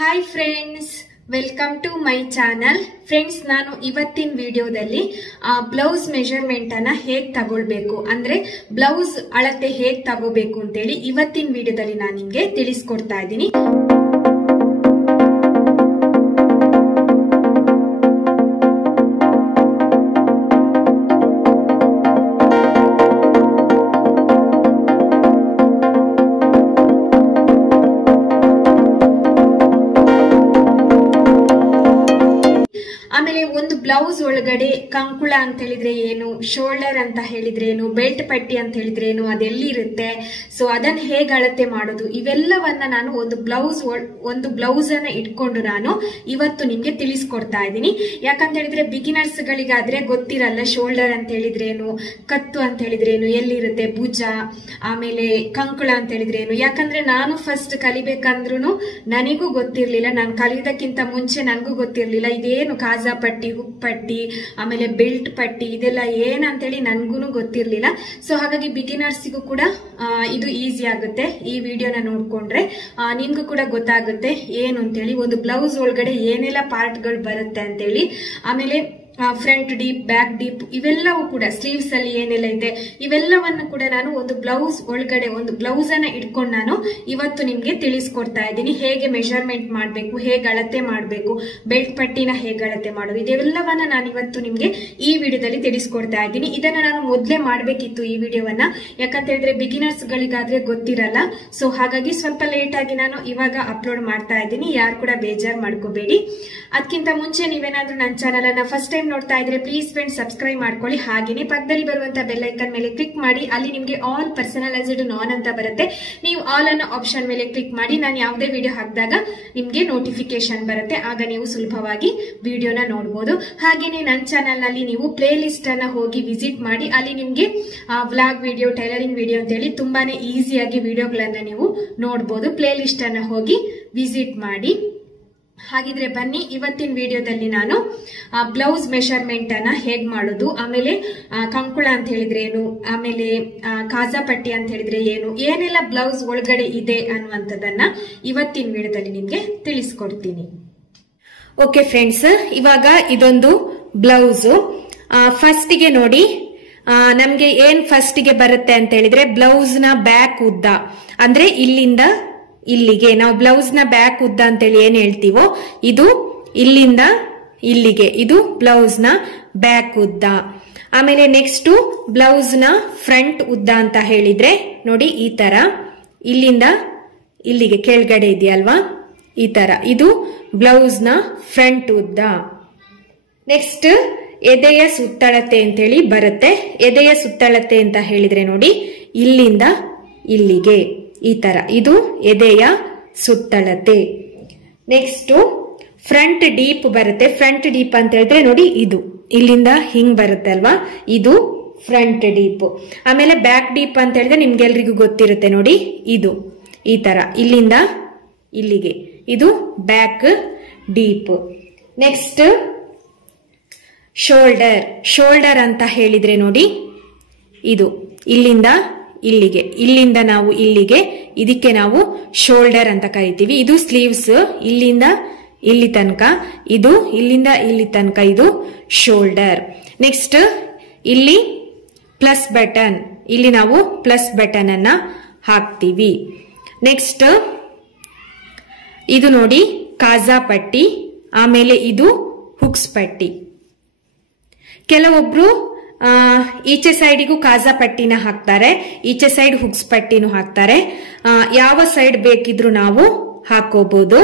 Hi friends, welcome to my channel. Friends, ನಾನು ಇವತ್ತಿನ ವಿಡಿಯೋದಲ್ಲಿ ಬ್ಲೌಸ್ ಮೆಜರ್ಮೆಂಟ್ ಅನ್ನ ಹೇಗ್ ತಗೊಳ್ಬೇಕು ಅಂದ್ರೆ ಬ್ಲೌಸ್ ಅಳತೆ ಹೇಗ್ ತಗೋಬೇಕು ಅಂತೇಳಿ ಇವತ್ತಿನ ವಿಡಿಯೋದಲ್ಲಿ ನಾನು ನಿಮ್ಗೆ ತಿಳಿಸ್ಕೊಡ್ತಾ ಇದ್ದೀನಿ. ಆಮೇಲೆ ಒಂದು ಬ್ಲೌಸ್ ಒಳಗಡೆ ಕಂಕುಳ ಅಂತ ಹೇಳಿದ್ರೆ ಏನು, ಶೋಲ್ಡರ್ ಅಂತ ಹೇಳಿದ್ರೆ ಏನು, ಬೆಲ್ಟ್ ಪಟ್ಟಿ ಅಂತ ಹೇಳಿದ್ರೆ ಏನು, ಅದೆಲ್ಲಿರುತ್ತೆ, ಸೊ ಅದನ್ನ ಹೇಗೆ ಅಳತೆ ಮಾಡೋದು, ಇವೆಲ್ಲವನ್ನ ನಾನು ಒಂದು ಬ್ಲೌಸ್ ಅನ್ನ ಇಟ್ಕೊಂಡು ನಾನು ಇವತ್ತು ನಿಮ್ಗೆ ತಿಳಿಸ್ಕೊಡ್ತಾ ಇದ್ದೀನಿ. ಯಾಕಂತ ಹೇಳಿದ್ರೆ ಬಿಗಿನರ್ಸ್ ಗಳಿಗಾದ್ರೆ ಗೊತ್ತಿರಲ್ಲ ಶೋಲ್ಡರ್ ಅಂತ ಹೇಳಿದ್ರೆ ಏನು, ಕತ್ತು ಅಂತ ಹೇಳಿದ್ರೆ ಏನು, ಎಲ್ಲಿರುತ್ತೆ ಭುಜ, ಆಮೇಲೆ ಕಂಕುಳ ಅಂತ ಹೇಳಿದ್ರೆ ಏನು. ಯಾಕಂದ್ರೆ ನಾನು ಫಸ್ಟ್ ಕಲಿಬೇಕಂದ್ರೂ ನನಗೂ ಗೊತ್ತಿರ್ಲಿಲ್ಲ, ನಾನು ಕಲಿಯೋದಕ್ಕಿಂತ ಮುಂಚೆ ನನಗೂ ಗೊತ್ತಿರ್ಲಿಲ್ಲ ಇದೇನು ಕಾಜಾ ಪಟ್ಟಿ, ಹುಕ್ ಪಟ್ಟಿ, ಆಮೇಲೆ ಬೆಲ್ಟ್ ಪಟ್ಟಿ, ಇದೆಲ್ಲ ಏನಂತೇಳಿ ನನ್ಗೂ ಗೊತ್ತಿರ್ಲಿಲ್ಲ. ಸೊ ಹಾಗಾಗಿ ಬಿಗಿನರ್ಸಿಗೂ ಕೂಡ ಇದು ಈಸಿ ಆಗುತ್ತೆ. ಈ ವಿಡಿಯೋನ ನೋಡ್ಕೊಂಡ್ರೆ ನಿಮ್ಗೂ ಕೂಡ ಗೊತ್ತಾಗುತ್ತೆ ಏನು ಅಂತೇಳಿ, ಒಂದು ಬ್ಲೌಸ್ ಒಳಗಡೆ ಏನೆಲ್ಲ ಪಾರ್ಟ್ಗಳು ಬರುತ್ತೆ ಅಂತೇಳಿ. ಆಮೇಲೆ ಫ್ರಂಟ್ ಡೀಪ್, ಬ್ಯಾಕ್ ಡೀಪ್, ಇವೆಲ್ಲವೂ ಕೂಡ ಸ್ಲೀವ್ಸ್ ಅಲ್ಲಿ ಏನೆಲ್ಲ ಇದೆ ಇವೆಲ್ಲವನ್ನು ಕೂಡ ನಾನು ಒಂದು ಬ್ಲೌಸ್ ಒಳಗಡೆ ಒಂದು ಬ್ಲೌಸ್ ಅನ್ನ ಇಟ್ಕೊಂಡು ನಾನು ಇವತ್ತು ನಿಮ್ಗೆ ತಿಳಿಸ್ಕೊಡ್ತಾ ಇದ್ದೀನಿ. ಹೇಗೆ ಮೆಜರ್ಮೆಂಟ್ ಮಾಡಬೇಕು, ಹೇಗೆ ಅಳತೆ ಮಾಡಬೇಕು, ಬೆಲ್ಟ್ ಪಟ್ಟಿನ ಹೇಗೆ ಅಳತೆ ಮಾಡೋದು, ಇದೆಲ್ಲವನ್ನ ನಾನು ಇವತ್ತು ನಿಮ್ಗೆ ಈ ವಿಡಿಯೋದಲ್ಲಿ ತಿಳಿಸ್ಕೊಡ್ತಾ ಇದ್ದೀನಿ. ಇದನ್ನ ನಾನು ಮೊದಲೇ ಮಾಡ್ಬೇಕಿತ್ತು ಈ ವಿಡಿಯೋವನ್ನ, ಯಾಕಂತ ಹೇಳಿದ್ರೆ ಬಿಗಿನರ್ಸ್ ಗಳಿಗಾದ್ರೆ ಗೊತ್ತಿರಲ್ಲ. ಸೊ ಹಾಗಾಗಿ ಸ್ವಲ್ಪ ಲೇಟ್ ಆಗಿ ನಾನು ಇವಾಗ ಅಪ್ಲೋಡ್ ಮಾಡ್ತಾ ಇದ್ದೀನಿ, ಯಾರು ಕೂಡ ಬೇಜಾರ್ ಮಾಡ್ಕೋಬೇಡಿ. ಅದಕ್ಕಿಂತ ಮುಂಚೆ ನೀವೇನಾದ್ರೂ ನನ್ನ ಚಾನಲ್ ಅನ್ನ ಫಸ್ಟ್ ಟೈಮ್ ನೋಡ್ತಾ ಇದ್ರೆ ಪ್ಲೀಸ್ ಫ್ರೆಂಡ್ಸ್ ಸಬ್ಸ್ಕ್ರೈಬ್ ಮಾಡ್ಕೊಳ್ಳಿ. ಹಾಗೇನೆ ಪಕ್ಕದಲ್ಲಿ ಬರುವಂತ ಬೆಲ್ ಐಕನ್ ಮೇಲೆ ಕ್ಲಿಕ್ ಮಾಡಿ, ಅಲ್ಲಿ ನಿಮ್ಗೆ ಆಲ್ ಪರ್ಸನಲೈಸ್ಡ್ ನಾನ್ ಅಂತ ಬರುತ್ತೆ. ನೀವು ಆಲ್ ಅನ್ನೋ ಆಪ್ಷನ್ ಮೇಲೆ ಕ್ಲಿಕ್ ಮಾಡಿ, ನಾನು ಯಾವುದೇ ವಿಡಿಯೋ ಹಾಕಿದಾಗ ನಿಮ್ಗೆ ನೋಟಿಫಿಕೇಶನ್ ಬರುತ್ತೆ, ಆಗ ನೀವು ಸುಲಭವಾಗಿ ವಿಡಿಯೋನ ನೋಡಬಹುದು. ಹಾಗೇನೆ ನನ್ನ ಚಾನಲ್ ನಲ್ಲಿ ನೀವು ಪ್ಲೇ ಲಿಸ್ಟ್ ಅನ್ನ ಹೋಗಿ ವಿಸಿಟ್ ಮಾಡಿ, ಅಲ್ಲಿ ನಿಮ್ಗೆ ವ್ಲಾಗ್ ವಿಡಿಯೋ, ಟೈಲರಿಂಗ್ ವಿಡಿಯೋ ಅಂತ ಹೇಳಿ ತುಂಬಾನೇ ಈಸಿಯಾಗಿ ವಿಡಿಯೋಗಳನ್ನ ನೀವು ನೋಡಬಹುದು. ಪ್ಲೇ ಲಿಸ್ಟ್ ಅನ್ನ ಹೋಗಿ ವಿಸಿಟ್ ಮಾಡಿ. ಹಾಗಿದ್ರೆ ಬನ್ನಿ, ಇವತ್ತಿನ ವಿಡಿಯೋದಲ್ಲಿ ನಾನು ಬ್ಲೌಸ್ ಮೆಷರ್ಮೆಂಟ್ ಅನ್ನ ಹೇಗ್ ಮಾಡೋದು, ಆಮೇಲೆ ಕಂಕುಳ ಅಂತ ಹೇಳಿದ್ರೆ ಏನು, ಆಮೇಲೆ ಕಾಜಾ ಪಟ್ಟಿ ಅಂತ ಹೇಳಿದ್ರೆ ಏನು, ಏನೆಲ್ಲ ಬ್ಲೌಸ್ ಒಳಗಡೆ ಇದೆ ಅನ್ನುವಂಥದ್ದನ್ನ ಇವತ್ತಿನ ವಿಡಿಯೋದಲ್ಲಿ ನಿಮ್ಗೆ ತಿಳಿಸ್ಕೊಡ್ತೀನಿ. ಓಕೆ ಫ್ರೆಂಡ್ಸ್, ಇವಾಗ ಇದೊಂದು ಬ್ಲೌಸ್. ಫಸ್ಟ್ ಗೆ ನೋಡಿ, ನಮ್ಗೆ ಏನ್ ಫಸ್ಟ್ ಗೆ ಬರುತ್ತೆ ಅಂತ ಹೇಳಿದ್ರೆ ಬ್ಲೌಸ್ ನ ಬ್ಯಾಕ್ ಉದ್ದ, ಅಂದ್ರೆ ಇಲ್ಲಿಂದ ಇಲ್ಲಿಗೆ ನಾವು ಬ್ಲೌಸ್ ನ ಬ್ಯಾಕ್ ಉದ್ದ ಅಂತೇಳಿ ಏನ್ ಹೇಳ್ತೀವೋ ಇದು ಇಲ್ಲಿಂದ ಇಲ್ಲಿಗೆ, ಇದು ಬ್ಲೌಸ್ ನ ಬ್ಯಾಕ್ ಉದ್ದ. ಆಮೇಲೆ ನೆಕ್ಸ್ಟ್ ಬ್ಲೌಸ್ ನ ಫ್ರಂಟ್ ಉದ್ದ ಅಂತ ಹೇಳಿದ್ರೆ ನೋಡಿ ಈ ತರ ಇಲ್ಲಿಂದ ಇಲ್ಲಿಗೆ ಕೆಳಗಡೆ ಇದೆಯಲ್ವಾ, ಈ ತರ ಇದು ಬ್ಲೌಸ್ ನ ಫ್ರಂಟ್ ಉದ್ದ. ನೆಕ್ಸ್ಟ್ ಎದೆಯ ಸುತ್ತಳತೆ ಅಂತೇಳಿ ಬರುತ್ತೆ. ಎದೆಯ ಸುತ್ತಳತೆ ಅಂತ ಹೇಳಿದ್ರೆ ನೋಡಿ ಇಲ್ಲಿಂದ ಇಲ್ಲಿಗೆ ಈ ತರ, ಇದು ಎದೆಯ ಸುತ್ತಳತೆ. ನೆಕ್ಸ್ಟ್ ಫ್ರಂಟ್ ಡೀಪ್ ಬರುತ್ತೆ. ಫ್ರಂಟ್ ಡೀಪ್ ಅಂತ ಹೇಳಿದ್ರೆ ನೋಡಿ ಇದು ಇಲ್ಲಿಂದ ಹಿಂಗ್ ಬರುತ್ತೆ ಅಲ್ವಾ, ಇದು ಫ್ರಂಟ್ ಡೀಪ್. ಆಮೇಲೆ ಬ್ಯಾಕ್ ಡೀಪ್ ಅಂತ ಹೇಳಿದ್ರೆ ನಿಮ್ಗೆಲ್ರಿಗೂ ಗೊತ್ತಿರುತ್ತೆ ನೋಡಿ, ಇದು ಈ ತರ ಇಲ್ಲಿಂದ ಇಲ್ಲಿಗೆ, ಇದು back deep. Next shoulder. Shoulder ಅಂತ ಹೇಳಿದ್ರೆ ನೋಡಿ ಇದು ಇಲ್ಲಿಂದ ಇಲ್ಲಿಗೆ, ಇಲ್ಲಿಂದ ನಾವು ಇಲ್ಲಿಗೆ, ಇದಕ್ಕೆ ನಾವು ಶೋಲ್ಡರ್ ಅಂತ ಕರಿತೀವಿ. ಇದು ಸ್ಲೀವ್ಸ್ ಇಲ್ಲಿಂದ ಇಲ್ಲಿ ತನಕ, ಇದು ಇಲ್ಲಿಂದ ಇಲ್ಲಿ ತನಕ, ಇದು ಶೋಲ್ಡರ್. ನೆಕ್ಸ್ಟ್ ಇಲ್ಲಿ ಪ್ಲಸ್ ಬಟನ್, ಇಲ್ಲಿ ನಾವು ಪ್ಲಸ್ ಬಟನ್ ಅನ್ನ ಹಾಕ್ತೀವಿ. ನೆಕ್ಸ್ಟ್ ಇದು ನೋಡಿ ಕಾಜಾ ಪಟ್ಟಿ, ಆಮೇಲೆ ಇದು ಹುಕ್ಸ್ ಪಟ್ಟಿ. ಕೆಲವೊಬ್ರು ಈಚೆ ಸೈಡಿಗೂ ಕಾಜಾ ಪಟ್ಟಿನ ಹಾಕ್ತಾರೆ, ಈಚೆ ಸೈಡ್ ಹುಕ್ಸ್ ಪಟ್ಟಿನೂ ಹಾಕ್ತಾರೆ. ಯಾವ ಸೈಡ್ ಬೇಕಿದ್ರು ನಾವು ಹಾಕೋಬಹುದು.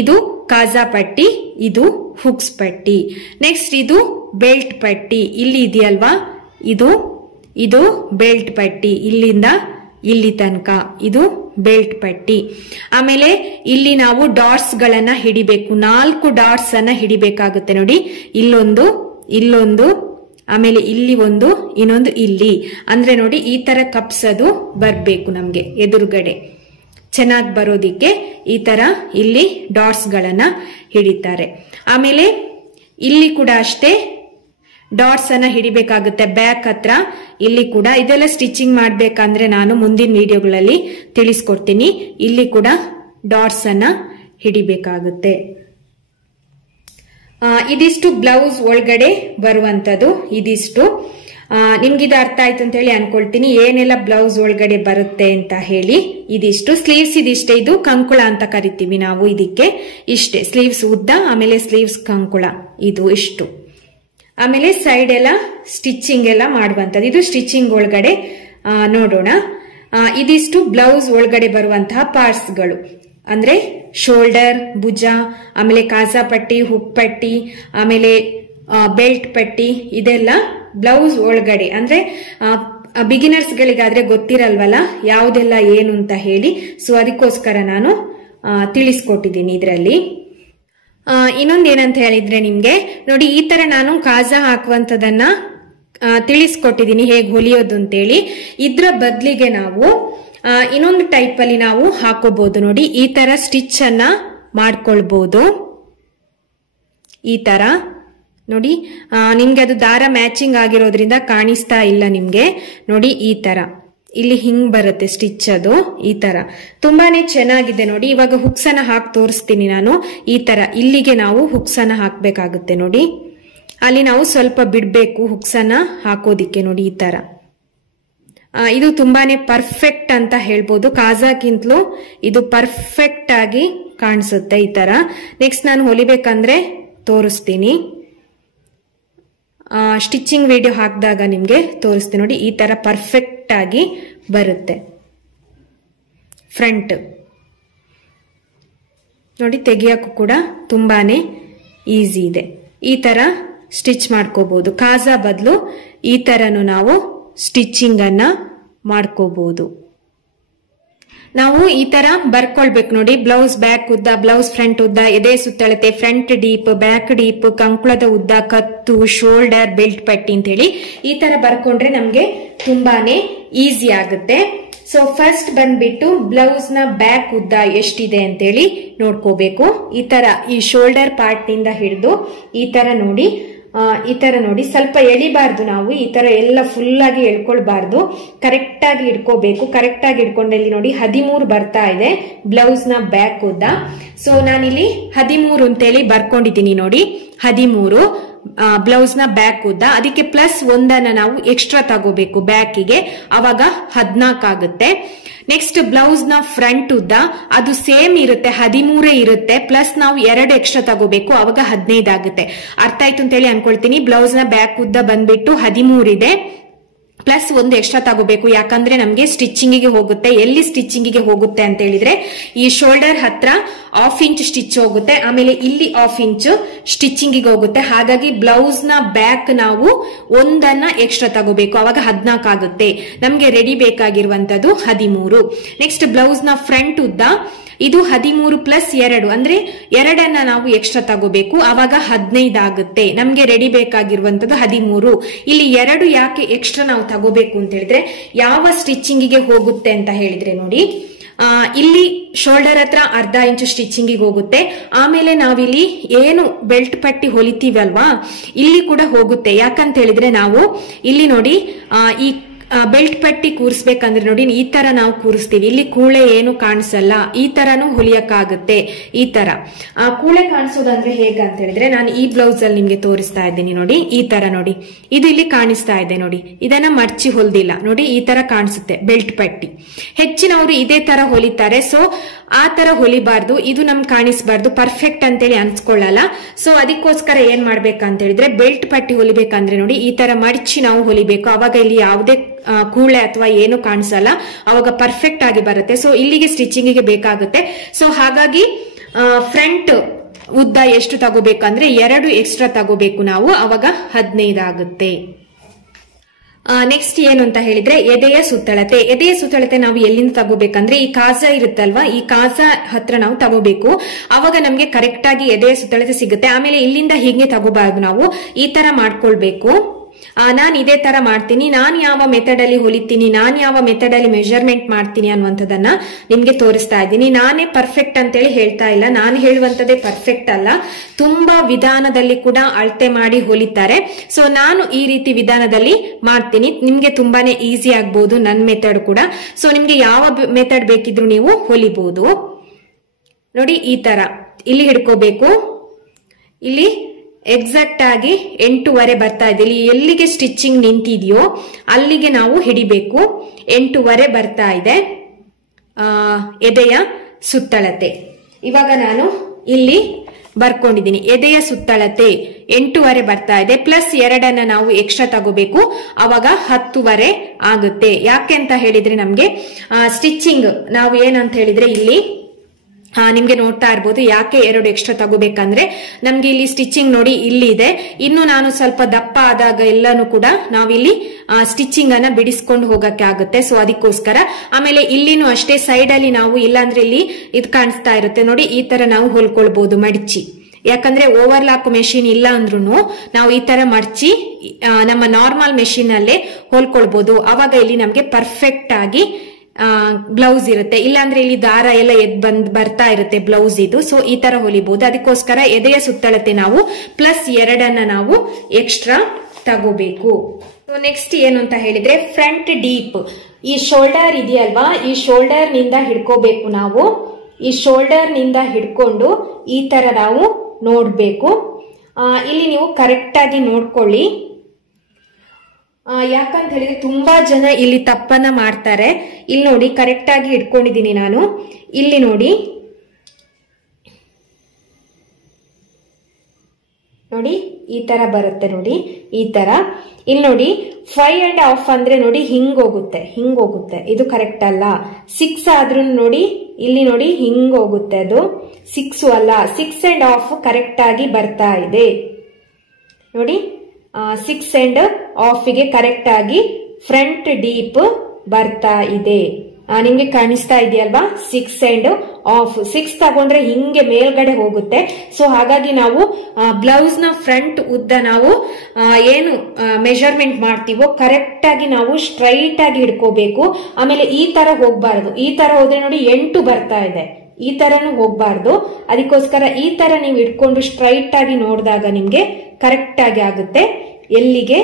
ಇದು ಕಾಜಾ ಪಟ್ಟಿ, ಇದು ಹುಕ್ಸ್ ಪಟ್ಟಿ. ನೆಕ್ಸ್ಟ್ ಇದು ಬೆಲ್ಟ್ ಪಟ್ಟಿ, ಇಲ್ಲಿ ಇದೆಯಲ್ವಾ, ಇದು ಬೆಲ್ಟ್ ಪಟ್ಟಿ ಇಲ್ಲಿಂದ ಇಲ್ಲಿ ತನಕ, ಇದು ಬೆಲ್ಟ್ ಪಟ್ಟಿ. ಆಮೇಲೆ ಇಲ್ಲಿ ನಾವು ಡಾಟ್ಸ್ ಗಳನ್ನ ಹಿಡಿಬೇಕು, 4 ಡಾಟ್ಸ್ ಅನ್ನ ಹಿಡಿಬೇಕಾಗುತ್ತೆ ನೋಡಿ, ಇಲ್ಲೊಂದು, ಇಲ್ಲೊಂದು, ಆಮೇಲೆ ಇಲ್ಲಿ ಒಂದು, ಇನ್ನೊಂದು ಇಲ್ಲಿ, ಅಂದ್ರೆ ನೋಡಿ ಈ ತರ ಕಪ್ಸದು ಬರ್ಬೇಕು ನಮ್ಗೆ ಎದುರುಗಡೆ ಚೆನ್ನಾಗಿ ಬರೋದಿಕ್ಕೆ. ಈ ತರ ಇಲ್ಲಿ ಡಾಟ್ಸ್ ಗಳನ್ನ ಹಿಡಿತಾರೆ. ಆಮೇಲೆ ಇಲ್ಲಿ ಕೂಡ ಅಷ್ಟೇ ಡಾಟ್ಸ್ ಅನ್ನ ಹಿಡಿಬೇಕಾಗುತ್ತೆ ಬ್ಯಾಕ್ ಹತ್ರ, ಇಲ್ಲಿ ಕೂಡ. ಇದೆಲ್ಲ ಸ್ಟಿಚಿಂಗ್ ಮಾಡ್ಬೇಕಂದ್ರೆ ನಾನು ಮುಂದಿನ ವಿಡಿಯೋಗಳಲ್ಲಿ ತಿಳಿಸ್ಕೊಡ್ತೀನಿ. ಇಲ್ಲಿ ಕೂಡ ಡಾಟ್ಸ್ ಅನ್ನ ಹಿಡಿಬೇಕಾಗುತ್ತೆ. ಇದಿಷ್ಟು ಬ್ಲೌಸ್ ಒಳಗಡೆ ಬರುವಂತದ್ದು. ಇದಿಷ್ಟು ನಿಮ್ಗಿದು ಅರ್ಥ ಆಯ್ತು ಅಂತ ಹೇಳಿ ಅನ್ಕೊಳ್ತೀನಿ, ಏನೆಲ್ಲ ಬ್ಲೌಸ್ ಒಳಗಡೆ ಬರುತ್ತೆ ಅಂತ ಹೇಳಿ. ಇದಿಷ್ಟು ಸ್ಲೀವ್ಸ್, ಇದಿಷ್ಟೇ. ಇದು ಕಂಕುಳ ಅಂತ ಕರಿತೀವಿ ನಾವು ಇದಕ್ಕೆ. ಇಷ್ಟೇ ಸ್ಲೀವ್ಸ್ ಉದ್ದ, ಆಮೇಲೆ ಸ್ಲೀವ್ಸ್ ಕಂಕುಳ, ಇದು ಇಷ್ಟು. ಆಮೇಲೆ ಸೈಡ್ ಎಲ್ಲ ಸ್ಟಿಚಿಂಗ್ ಎಲ್ಲ ಮಾಡುವಂತದ್ದು. ಇದು ಸ್ಟಿಚಿಂಗ್ ಒಳಗಡೆ ನೋಡೋಣ. ಇದಿಷ್ಟು ಬ್ಲೌಸ್ ಒಳಗಡೆ ಬರುವಂತಹ ಪಾರ್ಟ್ಸ್ಗಳು, ಅಂದ್ರೆ ಶೋಲ್ಡರ್, ಭುಜ, ಆಮೇಲೆ ಕಾಜಾ ಪಟ್ಟಿ, ಹುಕ್ ಪಟ್ಟಿ, ಆಮೇಲೆ ಬೆಲ್ಟ್ ಪಟ್ಟಿ, ಇದೆಲ್ಲ ಬ್ಲೌಸ್ ಒಳಗಡೆ. ಅಂದ್ರೆ ಬಿಗಿನರ್ಸ್ ಗಳಿಗಾದ್ರೆ ಗೊತ್ತಿರಲ್ವಲ್ಲ ಯಾವುದೆಲ್ಲ ಏನು ಅಂತ ಹೇಳಿ, ಸೊ ಅದಕ್ಕೋಸ್ಕರ ನಾನು ತಿಳಿಸ್ಕೊಟ್ಟಿದ್ದೀನಿ ಇದರಲ್ಲಿ. ಇನ್ನೊಂದೇನಂತ ಹೇಳಿದ್ರೆ ನಿಮ್ಗೆ ನೋಡಿ, ಈ ತರ ನಾನು ಕಾಜಾ ಹಾಕುವಂತದನ್ನ ತಿಳಿಸ್ಕೊಟ್ಟಿದ್ದೀನಿ ಹೇಗೆ ಹೊಲಿಯೋದು ಅಂತೇಳಿ. ಇದ್ರ ಬದಲಿಗೆ ನಾವು ಇನ್ನೊಂದು ಟೈಪ್ ಅಲ್ಲಿ ನಾವು ಹಾಕೋಬಹುದು ನೋಡಿ. ಈ ತರ ಸ್ಟಿಚ್ ಅನ್ನ ಮಾಡ್ಕೊಳ್ಬಹುದು. ಈ ತರ ನೋಡಿ, ನಿಮ್ಗೆ ಅದು ದಾರ ಮ್ಯಾಚಿಂಗ್ ಆಗಿರೋದ್ರಿಂದ ಕಾಣಿಸ್ತಾ ಇಲ್ಲ ನಿಮ್ಗೆ. ನೋಡಿ ಈ ತರ ಇಲ್ಲಿ ಹಿಂಗ್ ಬರುತ್ತೆ ಸ್ಟಿಚ್, ಅದು ಈ ತರ ತುಂಬಾನೇ ಚೆನ್ನಾಗಿದೆ ನೋಡಿ. ಇವಾಗ ಹುಕ್ಸ್ ಅನ್ನ ಹಾಕಿ ತೋರಿಸ್ತೀನಿ ನಾನು. ಈ ತರ ಇಲ್ಲಿಗೆ ನಾವು ಹುಕ್ಸ್ ಅನ್ನ ಹಾಕ್ಬೇಕಾಗುತ್ತೆ ನೋಡಿ. ಅಲ್ಲಿ ನಾವು ಸ್ವಲ್ಪ ಬಿಡ್ಬೇಕು ಹುಕ್ಸ್ ಅನ್ನ ಹಾಕೋದಿಕ್ಕೆ ನೋಡಿ. ಈ ತರ ಇದು ತುಂಬಾನೇ ಪರ್ಫೆಕ್ಟ್ ಅಂತ ಹೇಳ್ಬೋದು. ಕಾಜಾಕ್ಕಿಂತಲೂ ಇದು ಪರ್ಫೆಕ್ಟ್ ಆಗಿ ಕಾಣಿಸುತ್ತೆ ಈ ತರ. ನೆಕ್ಸ್ಟ್ ನಾನು ಹೊಲಿಬೇಕಂದ್ರೆ ತೋರಿಸ್ತೀನಿ, ಸ್ಟಿಚಿಂಗ್ ವಿಡಿಯೋ ಹಾಕಿದಾಗ ನಿಮ್ಗೆ ತೋರಿಸ್ತೀನಿ ನೋಡಿ. ಈ ತರ ಪರ್ಫೆಕ್ಟ್ ಆಗಿ ಬರುತ್ತೆ ಫ್ರಂಟ್ ನೋಡಿ. ತೆಗಿಯಕ್ಕೂ ಕೂಡ ತುಂಬಾನೇ ಈಸಿ ಇದೆ. ಈ ತರ ಸ್ಟಿಚ್ ಮಾಡ್ಕೋಬಹುದು. ಕಾಜಾ ಬದಲು ಈ ತರನು ನಾವು ಸ್ಟಿಚಿಂಗ್ ಅನ್ನ ಮಾಡ್ಕೋಬಹುದು. ನಾವು ಈ ತರ ಬರ್ಕೊಳ್ಬೇಕು ನೋಡಿ. ಬ್ಲೌಸ್ ಬ್ಯಾಕ್ ಉದ್ದ, ಬ್ಲೌಸ್ ಫ್ರಂಟ್ ಉದ್ದ, ಎದೆ ಸುತ್ತಳತೆ, ಫ್ರಂಟ್ ಡೀಪ್, ಬ್ಯಾಕ್ ಡೀಪ್, ಕಂಕುಳದ ಉದ್ದ, ಕತ್ತು, ಶೋಲ್ಡರ್, ಬೆಲ್ಟ್ ಪಟ್ಟಿ ಅಂತ ಹೇಳಿ ಈ ತರ ಬರ್ಕೊಂಡ್ರೆ ನಮ್ಗೆ ತುಂಬಾನೇ ಈಸಿ ಆಗುತ್ತೆ. ಸೊ ಫಸ್ಟ್ ಬಂದ್ಬಿಟ್ಟು ಬ್ಲೌಸ್ ನ ಬ್ಯಾಕ್ ಉದ್ದ ಎಷ್ಟಿದೆ ಅಂತೇಳಿ ನೋಡ್ಕೋಬೇಕು. ಈ ತರ ಈ ಶೋಲ್ಡರ್ ಪಾರ್ಟ್ ನಿಂದ ಹಿಡಿದು ಈ ತರ ನೋಡಿ, ಈ ತರ ನೋಡಿ. ಸ್ವಲ್ಪ ಎಳಿಬಾರ್ದು ನಾವು, ಈ ತರ ಎಲ್ಲ ಫುಲ್ ಆಗಿ ಎಳ್ಕೊಳ್ಬಾರ್ದು, ಕರೆಕ್ಟ್ ಆಗಿ ಇಟ್ಕೋಬೇಕು. ಕರೆಕ್ಟ್ ಆಗಿ ಇಟ್ಕೊಂಡಲ್ಲಿ ನೋಡಿ 13 ಬರ್ತಾ ಇದೆ ಬ್ಲೌಸ್ ನ ಬ್ಯಾಕ್ ಉದ್ದ. ಸೊ ನಾನಿಲ್ಲಿ 13 ಅಂತೇಳಿ ಬರ್ಕೊಂಡಿದ್ದೀನಿ ನೋಡಿ. 13 ಬ್ಲೌಸ್ ನ ಬ್ಯಾಕ್ ಉದ್ದ. ಅದಕ್ಕೆ ಪ್ಲಸ್ ಒಂದನ್ನ ನಾವು ಎಕ್ಸ್ಟ್ರಾ ತಗೋಬೇಕು ಬ್ಯಾಕಿಗೆ, ಅವಾಗ 14 ಆಗುತ್ತೆ. ನೆಕ್ಸ್ಟ್ ಬ್ಲೌಸ್ ನ ಫ್ರಂಟ್ ಉದ್ದ ಅದು ಸೇಮ್ ಇರುತ್ತೆ, 13 ಇರುತ್ತೆ. ಪ್ಲಸ್ ನಾವು 2 ಎಕ್ಸ್ಟ್ರಾ ತಗೋಬೇಕು, ಅವಾಗ 15 ಆಗುತ್ತೆ. ಅರ್ಥ ಆಯ್ತು ಅಂತ ಹೇಳಿ ಅನ್ಕೊಳ್ತೀನಿ. ಬ್ಲೌಸ್ ನ ಬ್ಯಾಕ್ ಉದ್ದ ಬಂದ್ಬಿಟ್ಟು 13 ಇದೆ, ಪ್ಲಸ್ 1 ಎಕ್ಸ್ಟ್ರಾ ತಗೋಬೇಕು. ಯಾಕಂದ್ರೆ ನಮ್ಗೆ ಸ್ಟಿಚಿಂಗಿಗೆ ಹೋಗುತ್ತೆ. ಎಲ್ಲಿ ಸ್ಟಿಚಿಂಗಿಗೆ ಹೋಗುತ್ತೆ ಅಂತ ಹೇಳಿದ್ರೆ ಈ ಶೋಲ್ಡರ್ ಹತ್ರ 1/2 ಇಂಚ್ ಸ್ಟಿಚ್ ಹೋಗುತ್ತೆ, ಆಮೇಲೆ ಇಲ್ಲಿ 1/2 ಇಂಚ್ ಸ್ಟಿಚಿಂಗಿಗೆ ಹೋಗುತ್ತೆ. ಹಾಗಾಗಿ ಬ್ಲೌಸ್ ನ ಬ್ಯಾಕ್ ನಾವು 1 ಎಕ್ಸ್ಟ್ರಾ ತಗೋಬೇಕು, ಅವಾಗ 14 ಆಗುತ್ತೆ. ನಮ್ಗೆ ರೆಡಿ ಬೇಕಾಗಿರುವಂತದ್ದು 13. ನೆಕ್ಸ್ಟ್ ಬ್ಲೌಸ್ ನ ಫ್ರಂಟ್ ಉದ್ದ ಇದು 13 ಪ್ಲಸ್ 2 ಅಂದ್ರೆ 2 ನಾವು ಎಕ್ಸ್ಟ್ರಾ ತಗೋಬೇಕು, ಅವಾಗ 15 ಆಗುತ್ತೆ. ನಮ್ಗೆ ರೆಡಿ ಬೇಕಾಗಿರುವಂತದ್ದು 13. ಇಲ್ಲಿ 2 ಯಾಕೆ ಎಕ್ಸ್ಟ್ರಾ ನಾವು ತಗೋಬೇಕು ಅಂತ ಹೇಳಿದ್ರೆ ಯಾವ ಸ್ಟಿಚಿಂಗಿಗೆ ಹೋಗುತ್ತೆ ಅಂತ ಹೇಳಿದ್ರೆ ನೋಡಿ, ಇಲ್ಲಿ ಶೋಲ್ಡರ್ ಹತ್ರ 1/2 ಇಂಚ್ ಸ್ಟಿಚಿಂಗಿಗೆ ಹೋಗುತ್ತೆ. ಆಮೇಲೆ ನಾವಿಲ್ಲಿ ಏನು ಬೆಲ್ಟ್ ಪಟ್ಟಿ ಹೊಲಿತೀವಲ್ವಾ, ಇಲ್ಲಿ ಕೂಡ ಹೋಗುತ್ತೆ. ಯಾಕಂತ ಹೇಳಿದ್ರೆ ನಾವು ಇಲ್ಲಿ ನೋಡಿ ಈ ಬೆಲ್ಟ್ ಪಟ್ಟಿ ಕೂರಿಸ್ಬೇಕಂದ್ರೆ ನೋಡಿ ಈ ತರ ನಾವು ಕೂರಿಸ್ತೀವಿ. ಇಲ್ಲಿ ಕೂಳೆ ಏನು ಕಾಣಿಸಲ್ಲ, ಈ ತರನು ಹೊಲಿಯಕ್ಕಾಗುತ್ತೆ. ಈ ತರ ಕೂಳೆ ಕಾಣಿಸೋದಂದ್ರೆ ಹೇಗಂತ ಹೇಳಿದ್ರೆ ನಾನು ಈ ಬ್ಲೌಸ್ ಅಲ್ಲಿ ನಿಮ್ಗೆ ತೋರಿಸ್ತಾ ಇದ್ದೀನಿ ನೋಡಿ. ಈ ತರ ನೋಡಿ, ಇದು ಇಲ್ಲಿ ಕಾಣಿಸ್ತಾ ಇದೆ ನೋಡಿ. ಇದನ್ನ ಮರ್ಚಿ ಹೊಲ್ದಿಲ್ಲ ನೋಡಿ, ಈ ತರ ಕಾಣಿಸುತ್ತೆ ಬೆಲ್ಟ್ ಪಟ್ಟಿ. ಹೆಚ್ಚಿನವರು ಇದೇ ತರ ಹೊಲಿತಾರೆ. ಸೊ ಆ ತರ ಹೊಲಿಬಾರ್ದು, ಇದು ನಮ್ಗೆ ಕಾಣಿಸಬಾರ್ದು, ಪರ್ಫೆಕ್ಟ್ ಅಂತೇಳಿ ಅನ್ಸ್ಕೊಳ್ಳಲ್ಲ. ಸೊ ಅದಕ್ಕೋಸ್ಕರ ಏನ್ ಮಾಡ್ಬೇಕಂತ ಹೇಳಿದ್ರೆ ಬೆಲ್ಟ್ ಪಟ್ಟಿ ಹೊಲಿಬೇಕಂದ್ರೆ ನೋಡಿ ಈ ತರ ಮಡಚಿ ನಾವು ಹೊಲಿಬೇಕು. ಅವಾಗ ಇಲ್ಲಿ ಯಾವುದೇ ಕೂಳೆ ಅಥವಾ ಏನು ಕಾಣಿಸಲ್ಲ, ಅವಾಗ ಪರ್ಫೆಕ್ಟ್ ಆಗಿ ಬರುತ್ತೆ. ಸೊ ಇಲ್ಲಿಗೆ ಸ್ಟಿಚಿಂಗಿಗೆ ಬೇಕಾಗುತ್ತೆ. ಸೊ ಹಾಗಾಗಿ ಫ್ರಂಟ್ ಉದ್ದ ಎಷ್ಟು ತಗೋಬೇಕಂದ್ರೆ 2 ಎಕ್ಸ್ಟ್ರಾ ತಗೋಬೇಕು ನಾವು, ಅವಾಗ 15 ಆಗುತ್ತೆ. ನೆಕ್ಸ್ಟ್ ಏನು ಅಂತ ಹೇಳಿದ್ರೆ ಎದೆಯ ಸುತ್ತಳತೆ. ಎದೆಯ ಸುತ್ತಳತೆ ನಾವು ಎಲ್ಲಿಂದ ತಗೋಬೇಕಂದ್ರೆ ಈ ಕಾಜಾ ಇರುತ್ತಲ್ವಾ, ಈ ಕಾಜಾ ಹತ್ರ ನಾವು ತಗೋಬೇಕು, ಅವಾಗ ನಮ್ಗೆ ಕರೆಕ್ಟ್ ಆಗಿ ಎದೆಯ ಸುತ್ತಳತೆ ಸಿಗುತ್ತೆ. ಆಮೇಲೆ ಇಲ್ಲಿಂದ ಹೀಗೆ ತಗೋಬಾರ್ದು, ನಾವು ಈ ತರ ಮಾಡ್ಕೊಳ್ಬೇಕು. ನಾನು ಇದೇ ತರ ಮಾಡ್ತೀನಿ. ನಾನು ಯಾವ ಮೆಥಡ್ ಅಲ್ಲಿ ಹೊಲಿತೀನಿ, ನಾನು ಯಾವ ಮೆಥಡ್ ಅಲ್ಲಿ ಮೆಜರ್ಮೆಂಟ್ ಮಾಡ್ತೀನಿ ಅನ್ನುವಂಥದ್ದನ್ನ ನಿಮ್ಗೆ ತೋರಿಸ್ತಾ ಇದ್ದೀನಿ. ನಾನೇ ಪರ್ಫೆಕ್ಟ್ ಅಂತೇಳಿ ಹೇಳ್ತಾ ಇಲ್ಲ, ನಾನು ಹೇಳುವಂತದ್ದೇ ಪರ್ಫೆಕ್ಟ್ ಅಲ್ಲ. ತುಂಬಾ ವಿಧಾನದಲ್ಲಿ ಕೂಡ ಅಳತೆ ಮಾಡಿ ಹೊಲಿತಾರೆ. ಸೊ ನಾನು ಈ ರೀತಿ ವಿಧಾನದಲ್ಲಿ ಮಾಡ್ತೀನಿ, ನಿಮ್ಗೆ ತುಂಬಾನೇ ಈಸಿ ಆಗ್ಬಹುದು ನನ್ನ ಮೆಥಡ್ ಕೂಡ. ಸೊ ನಿಮ್ಗೆ ಯಾವ ಮೆಥಡ್ ಬೇಕಿದ್ರು ನೀವು ಹೊಲಿಬಹುದು. ನೋಡಿ ಈ ತರ ಇಲ್ಲಿ ಹಿಡ್ಕೋಬೇಕು. ಇಲ್ಲಿ ಎಕ್ಸಾಕ್ಟ್ ಆಗಿ 8.5 ಬರ್ತಾ ಇದೆ. ಇಲ್ಲಿ ಎಲ್ಲಿಗೆ ಸ್ಟಿಚಿಂಗ್ ನಿಂತಿದೆಯೋ ಅಲ್ಲಿಗೆ ನಾವು ಹಿಡಿಬೇಕು. 8.5 ಬರ್ತಾ ಇದೆ ಎದೆಯ ಸುತ್ತಳತೆ. ಇವಾಗ ನಾನು ಇಲ್ಲಿ ಬರ್ಕೊಂಡಿದ್ದೀನಿ. ಎದೆಯ ಸುತ್ತಳತೆ 8.5 ಬರ್ತಾ ಇದೆ. ಪ್ಲಸ್ 2 ನಾವು ಎಕ್ಸ್ಟ್ರಾ ತಗೋಬೇಕು. ಅವಾಗ 10.5 ಆಗುತ್ತೆ. ಯಾಕೆ ಅಂತ ಹೇಳಿದ್ರೆ ನಮ್ಗೆ ಸ್ಟಿಚಿಂಗ್ ನಾವು ಏನಂತ ಹೇಳಿದ್ರೆ ಇಲ್ಲಿ ನಿಮ್ಗೆ ನೋಡ್ತಾ ಇರ್ಬೋದು ಯಾಕೆ 2 ಎಕ್ಸ್ಟ್ರಾ ತಗೋಬೇಕಂದ್ರೆ ನಮ್ಗೆ ಇಲ್ಲಿ ಸ್ಟಿಚಿಂಗ್ ನೋಡಿ ಇಲ್ಲಿ ಇದೆ. ಇನ್ನು ನಾನು ಸ್ವಲ್ಪ ದಪ್ಪ ಆದಾಗ ಎಲ್ಲಾನು ಕೂಡ ನಾವಿಲ್ಲಿ ಸ್ಟಿಚಿಂಗ್ ಅನ್ನ ಬಿಡಿಸ್ಕೊಂಡು ಹೋಗಕ್ಕೆ ಆಗುತ್ತೆ. ಸೊ ಅದಕ್ಕೋಸ್ಕರ. ಆಮೇಲೆ ಇಲ್ಲಿನೂ ಅಷ್ಟೇ ಸೈಡ್ ಅಲ್ಲಿ ನಾವು ಇಲ್ಲಾಂದ್ರೆ ಇಲ್ಲಿ ಇದು ಕಾಣಿಸ್ತಾ ಇರುತ್ತೆ ನೋಡಿ, ಈ ತರ ನಾವು ಹೊಲ್ಕೊಳ್ಬಹುದು ಮಡಿಚಿ. ಯಾಕಂದ್ರೆ ಓವರ್ಲಾಕ್ ಮೆಷಿನ್ ಇಲ್ಲ ಅಂದ್ರೂ ನಾವು ಈ ತರ ಮಡಚಿ ನಮ್ಮ ನಾರ್ಮಲ್ ಮೆಷಿನ್ ಅಲ್ಲೇ ಹೊಲ್ಕೊಳ್ಬಹುದು. ಅವಾಗ ಇಲ್ಲಿ ನಮ್ಗೆ ಪರ್ಫೆಕ್ಟ್ ಆಗಿ ಬ್ಲೌಸ್ ಇರುತ್ತೆ. ಇಲ್ಲಾಂದ್ರೆ ಇಲ್ಲಿ ದಾರ ಎಲ್ಲ ಬರ್ತಾ ಇರುತ್ತೆ ಬ್ಲೌಸ್ ಇದು. ಸೊ ಈ ತರ ಹೊಲಿಬಹುದು. ಅದಕ್ಕೋಸ್ಕರ ಎದೆಯ ಸುತ್ತಳತೆ ನಾವು ಪ್ಲಸ್ 2 ನಾವು ಎಕ್ಸ್ಟ್ರಾ ತಗೋಬೇಕು. ನೆಕ್ಸ್ಟ್ ಏನು ಅಂತ ಹೇಳಿದ್ರೆ ಫ್ರಂಟ್ ಡೀಪ್. ಈ ಶೋಲ್ಡರ್ ಇದೆಯಲ್ವಾ, ಈ ಶೋಲ್ಡರ್ ನಿಂದ ಹಿಡ್ಕೋಬೇಕು ನಾವು. ಈ ಶೋಲ್ಡರ್ ನಿಂದ ಹಿಡ್ಕೊಂಡು ಈ ತರ ನಾವು ನೋಡ್ಬೇಕು. ಇಲ್ಲಿ ನೀವು ಕರೆಕ್ಟ್ ಆಗಿ ನೋಡ್ಕೊಳ್ಳಿ. ಯಾಕಂತ ಹೇಳಿದ್ರೆ ತುಂಬಾ ಜನ ಇಲ್ಲಿ ತಪ್ಪನ್ನ ಮಾಡ್ತಾರೆ. ಇಲ್ಲಿ ನೋಡಿ ಕರೆಕ್ಟ್ ಆಗಿ ಇಟ್ಕೊಂಡಿದ್ದೀನಿ ನಾನು. ಇಲ್ಲಿ ನೋಡಿ ನೋಡಿ ಈ ತರ ಬರುತ್ತೆ ನೋಡಿ, ಈ ತರ. ಇಲ್ಲಿ ನೋಡಿ 5.5 ಅಂದ್ರೆ ನೋಡಿ ಹಿಂಗೋಗುತ್ತೆ. ಇದು ಕರೆಕ್ಟ್ ಅಲ್ಲ. 6 ಆದ್ರೂ ನೋಡಿ ಇಲ್ಲಿ ನೋಡಿ ಹಿಂಗೋಗುತ್ತೆ. ಅದು 6 ಅಲ್ಲ, 6.5 ಕರೆಕ್ಟ್ ಆಗಿ ಬರ್ತಾ ಇದೆ ನೋಡಿ. 6.5 ಗೆ ಕರೆಕ್ಟ್ ಆಗಿ ಫ್ರಂಟ್ ಡೀಪ್ ಬರ್ತಾ ಇದೆ. ನಿಮ್ಗೆ ಕಾಣಿಸ್ತಾ ಇದೆಯಲ್ವಾ 6.5. 6 ತಗೊಂಡ್ರೆ ಹಿಂಗೆ ಮೇಲ್ಗಡೆ ಹೋಗುತ್ತೆ. ಸೊ ಹಾಗಾಗಿ ನಾವು ಬ್ಲೌಸ್ ನ ಫ್ರಂಟ್ ಉದ್ದ ನಾವು ಏನು ಮೆಜರ್ಮೆಂಟ್ ಮಾಡ್ತೀವೋ ಕರೆಕ್ಟ್ ಆಗಿ ನಾವು ಸ್ಟ್ರೈಟ್ ಆಗಿ ಹಿಡ್ಕೋಬೇಕು. ಆಮೇಲೆ ಈ ತರ ಹೋಗ್ಬಾರ್ದು. ಈ ತರ ಹೋದ್ರೆ ನೋಡಿ 8 ಬರ್ತಾ ಇದೆ. ಈ ತರನು ಹೋಗ್ಬಾರ್ದು. ಅದಕ್ಕೋಸ್ಕರ ಈ ತರ ನೀವು ಇಟ್ಕೊಂಡು ಸ್ಟ್ರೈಟ್ ಆಗಿ ನೋಡಿದಾಗ ನಿಮ್ಗೆ ಕರೆಕ್ಟ್ ಆಗಿ ಆಗುತ್ತೆ ಎಲ್ಲಿಗೆ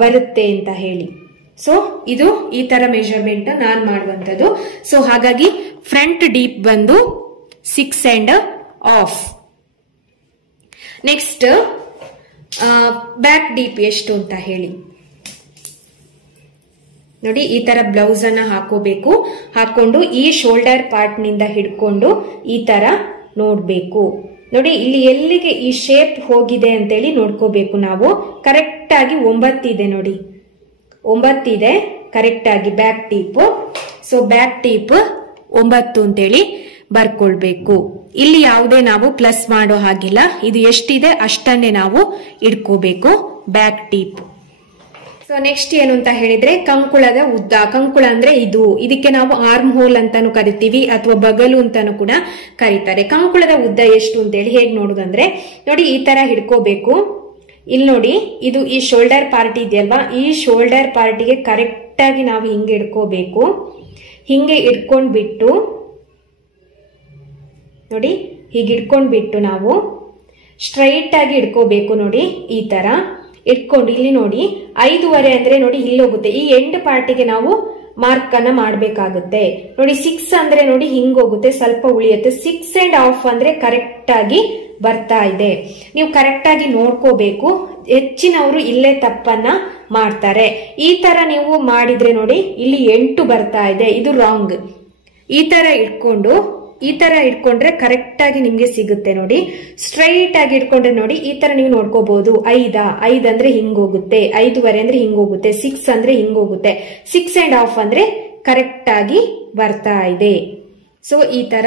ಬರುತ್ತೆ ಅಂತ ಹೇಳಿ. ಸೊ ಇದು ಈ ತರ ಮೆಜರ್ಮೆಂಟ್ ನಾನ್ ಮಾಡುವಂತದ್ದು. ಸೊ ಹಾಗಾಗಿ ಫ್ರಂಟ್ ಡೀಪ್ ಬಂದು 6.5. ನೆಕ್ಸ್ಟ್ ಬ್ಯಾಕ್ ಡೀಪ್ ಎಷ್ಟು ಅಂತ ಹೇಳಿ ನೋಡಿ. ಈ ತರ ಬ್ಲೌಸ್ ಅನ್ನ ಹಾಕೋಬೇಕು. ಹಾಕೊಂಡು ಈ ಶೋಲ್ಡರ್ ಪಾರ್ಟ್ ನಿಂದ ಹಿಡ್ಕೊಂಡು ಈ ತರ ನೋಡ್ಬೇಕು ನೋಡಿ. ಇಲ್ಲಿ ಎಲ್ಲಿಗೆ ಈ ಶೇಪ್ ಹೋಗಿದೆ ಅಂತೇಳಿ ನೋಡ್ಕೋಬೇಕು ನಾವು. ಕರೆಕ್ಟ್ ಆಗಿ 9 ಇದೆ ನೋಡಿ, 9 ಇದೆ ಕರೆಕ್ಟ್ ಆಗಿ ಬ್ಯಾಕ್ ಟೀಪ್. ಸೊ ಬ್ಯಾಕ್ ಟೀಪ್ 9 ಅಂತೇಳಿ ಬರ್ಕೊಳ್ಬೇಕು. ಇಲ್ಲಿ ಯಾವುದೇ ನಾವು ಪ್ಲಸ್ ಮಾಡೋ ಹಾಗಿಲ್ಲ. ಇದು ಎಷ್ಟಿದೆ ಅಷ್ಟನ್ನೇ ನಾವು ಇಡ್ಕೋಬೇಕು ಬ್ಯಾಕ್ ಟೀಪ್. ಸೊ ನೆಕ್ಸ್ಟ್ ಏನು ಅಂತ ಹೇಳಿದ್ರೆ ಕಂಕುಳದ ಉದ್ದ. ಕಂಕುಳ ಅಂದ್ರೆ ಇದಕ್ಕೆ ನಾವು ಆರ್ಮ್ ಹೋಲ್ ಅಂತಾನು ಕರಿತೀವಿ ಅಥವಾ ಬಗಲು ಅಂತಾನು ಕೂಡ ಕರೀತಾರೆ. ಕಂಕುಳದ ಉದ್ದ ಎಷ್ಟು ಅಂತೇಳಿ ಹೇಗ್ ನೋಡುದಂದ್ರೆ ನೋಡಿ ಈ ತರ ಹಿಡ್ಕೋಬೇಕು. ಇಲ್ಲಿ ನೋಡಿ ಇದು ಈ ಶೋಲ್ಡರ್ ಪಾರ್ಟ್ ಇದೆಯಲ್ವಾ, ಈ ಶೋಲ್ಡರ್ ಪಾರ್ಟಿಗೆ ಕರೆಕ್ಟ್ ಆಗಿ ನಾವು ಹಿಂಗೆ ಇಡ್ಕೋಬೇಕು. ಹಿಂಗೆ ಇಟ್ಕೊಂಡ್ಬಿಟ್ಟು ನೋಡಿ, ಹೀಗೆ ಇಟ್ಕೊಂಡ್ಬಿಟ್ಟು ನಾವು ಸ್ಟ್ರೈಟ್ ಆಗಿ ಇಡ್ಕೋಬೇಕು ನೋಡಿ. ಈ ತರ ಇಟ್ಕೊಂಡು ಇಲ್ಲಿ ನೋಡಿ 5.5 ಅಂದ್ರೆ ನೋಡಿ ಇಲ್ಲಿ ಹೋಗುತ್ತೆ. ಈ ಎಂಡ್ ಪಾರ್ಟಿಗೆ ನಾವು ಮಾರ್ಕ್ ಅನ್ನ ಮಾಡ್ಬೇಕಾಗುತ್ತೆ ನೋಡಿ. 6 ಅಂದ್ರೆ ನೋಡಿ ಹಿಂಗ್ ಹೋಗುತ್ತೆ, ಸ್ವಲ್ಪ ಉಳಿಯುತ್ತೆ. 6.5 ಅಂದ್ರೆ ಕರೆಕ್ಟ್ ಆಗಿ ಬರ್ತಾ ಇದೆ. ನೀವು ಕರೆಕ್ಟ್ ಆಗಿ ನೋಡ್ಕೋಬೇಕು. ಹೆಚ್ಚಿನವರು ಇಲ್ಲೇ ತಪ್ಪನ್ನ ಮಾಡ್ತಾರೆ. ಈ ತರ ನೀವು ಮಾಡಿದ್ರೆ ನೋಡಿ ಇಲ್ಲಿ 8 ಬರ್ತಾ ಇದೆ, ಇದು ರಾಂಗ್. ಈ ತರ ಇಟ್ಕೊಂಡ್ರೆ ಕರೆಕ್ಟ್ ಆಗಿ ನಿಮ್ಗೆ ಸಿಗುತ್ತೆ ನೋಡಿ. ಸ್ಟ್ರೈಟ್ ಆಗಿ ಇಟ್ಕೊಂಡ್ರೆ ನೋಡಿ ಈ ತರ ನೀವು ನೋಡ್ಕೋಬಹುದು. 5 ಅಂದ್ರೆ ಹಿಂಗ್ ಹೋಗುತ್ತೆ, 5.5 ಅಂದ್ರೆ ಹಿಂಗ್ ಹೋಗುತ್ತೆ, 6 ಅಂದ್ರೆ ಹಿಂಗ್ ಹೋಗುತ್ತೆ, 6.5 ಅಂದ್ರೆ ಕರೆಕ್ಟ್ ಆಗಿ ಬರ್ತಾ ಇದೆ. ಸೊ ಈ ತರ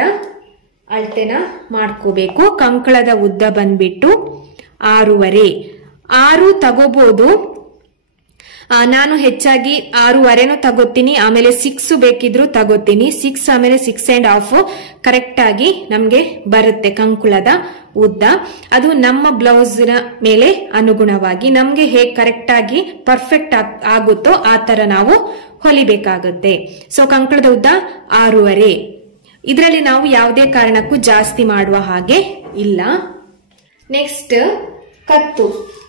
ಅಳತೆನ ಮಾಡ್ಕೋಬೇಕು. ಕಂಕಳದ ಉದ್ದ ಬಂದ್ಬಿಟ್ಟು 6.5 ತಗೋಬಹುದು. ನಾನು ಹೆಚ್ಚಾಗಿ 6.5 ತಗೋತೀನಿ. ಆಮೇಲೆ 6 ಬೇಕಿದ್ರು ತಗೋತೀನಿ. 6 ಆಮೇಲೆ 6.5 ಕರೆಕ್ಟ್ ಆಗಿ ನಮ್ಗೆ ಬರುತ್ತೆ ಕಂಕುಳದ ಉದ್ದ. ಅದು ನಮ್ಮ ಬ್ಲೌಸ್ ನ ಮೇಲೆ ಅನುಗುಣವಾಗಿ ನಮ್ಗೆ ಹೇಗೆ ಕರೆಕ್ಟ್ ಆಗಿ ಪರ್ಫೆಕ್ಟ್ ಆಗುತ್ತೋ ಆ ತರ ನಾವು ಹೊಲಿಬೇಕಾಗುತ್ತೆ. ಸೊ ಕಂಕುಳದ ಉದ್ದ 6.5. ಇದರಲ್ಲಿ ನಾವು ಯಾವುದೇ ಕಾರಣಕ್ಕೂ ಜಾಸ್ತಿ ಮಾಡುವ ಹಾಗೆ ಇಲ್ಲ. ನೆಕ್ಸ್ಟ್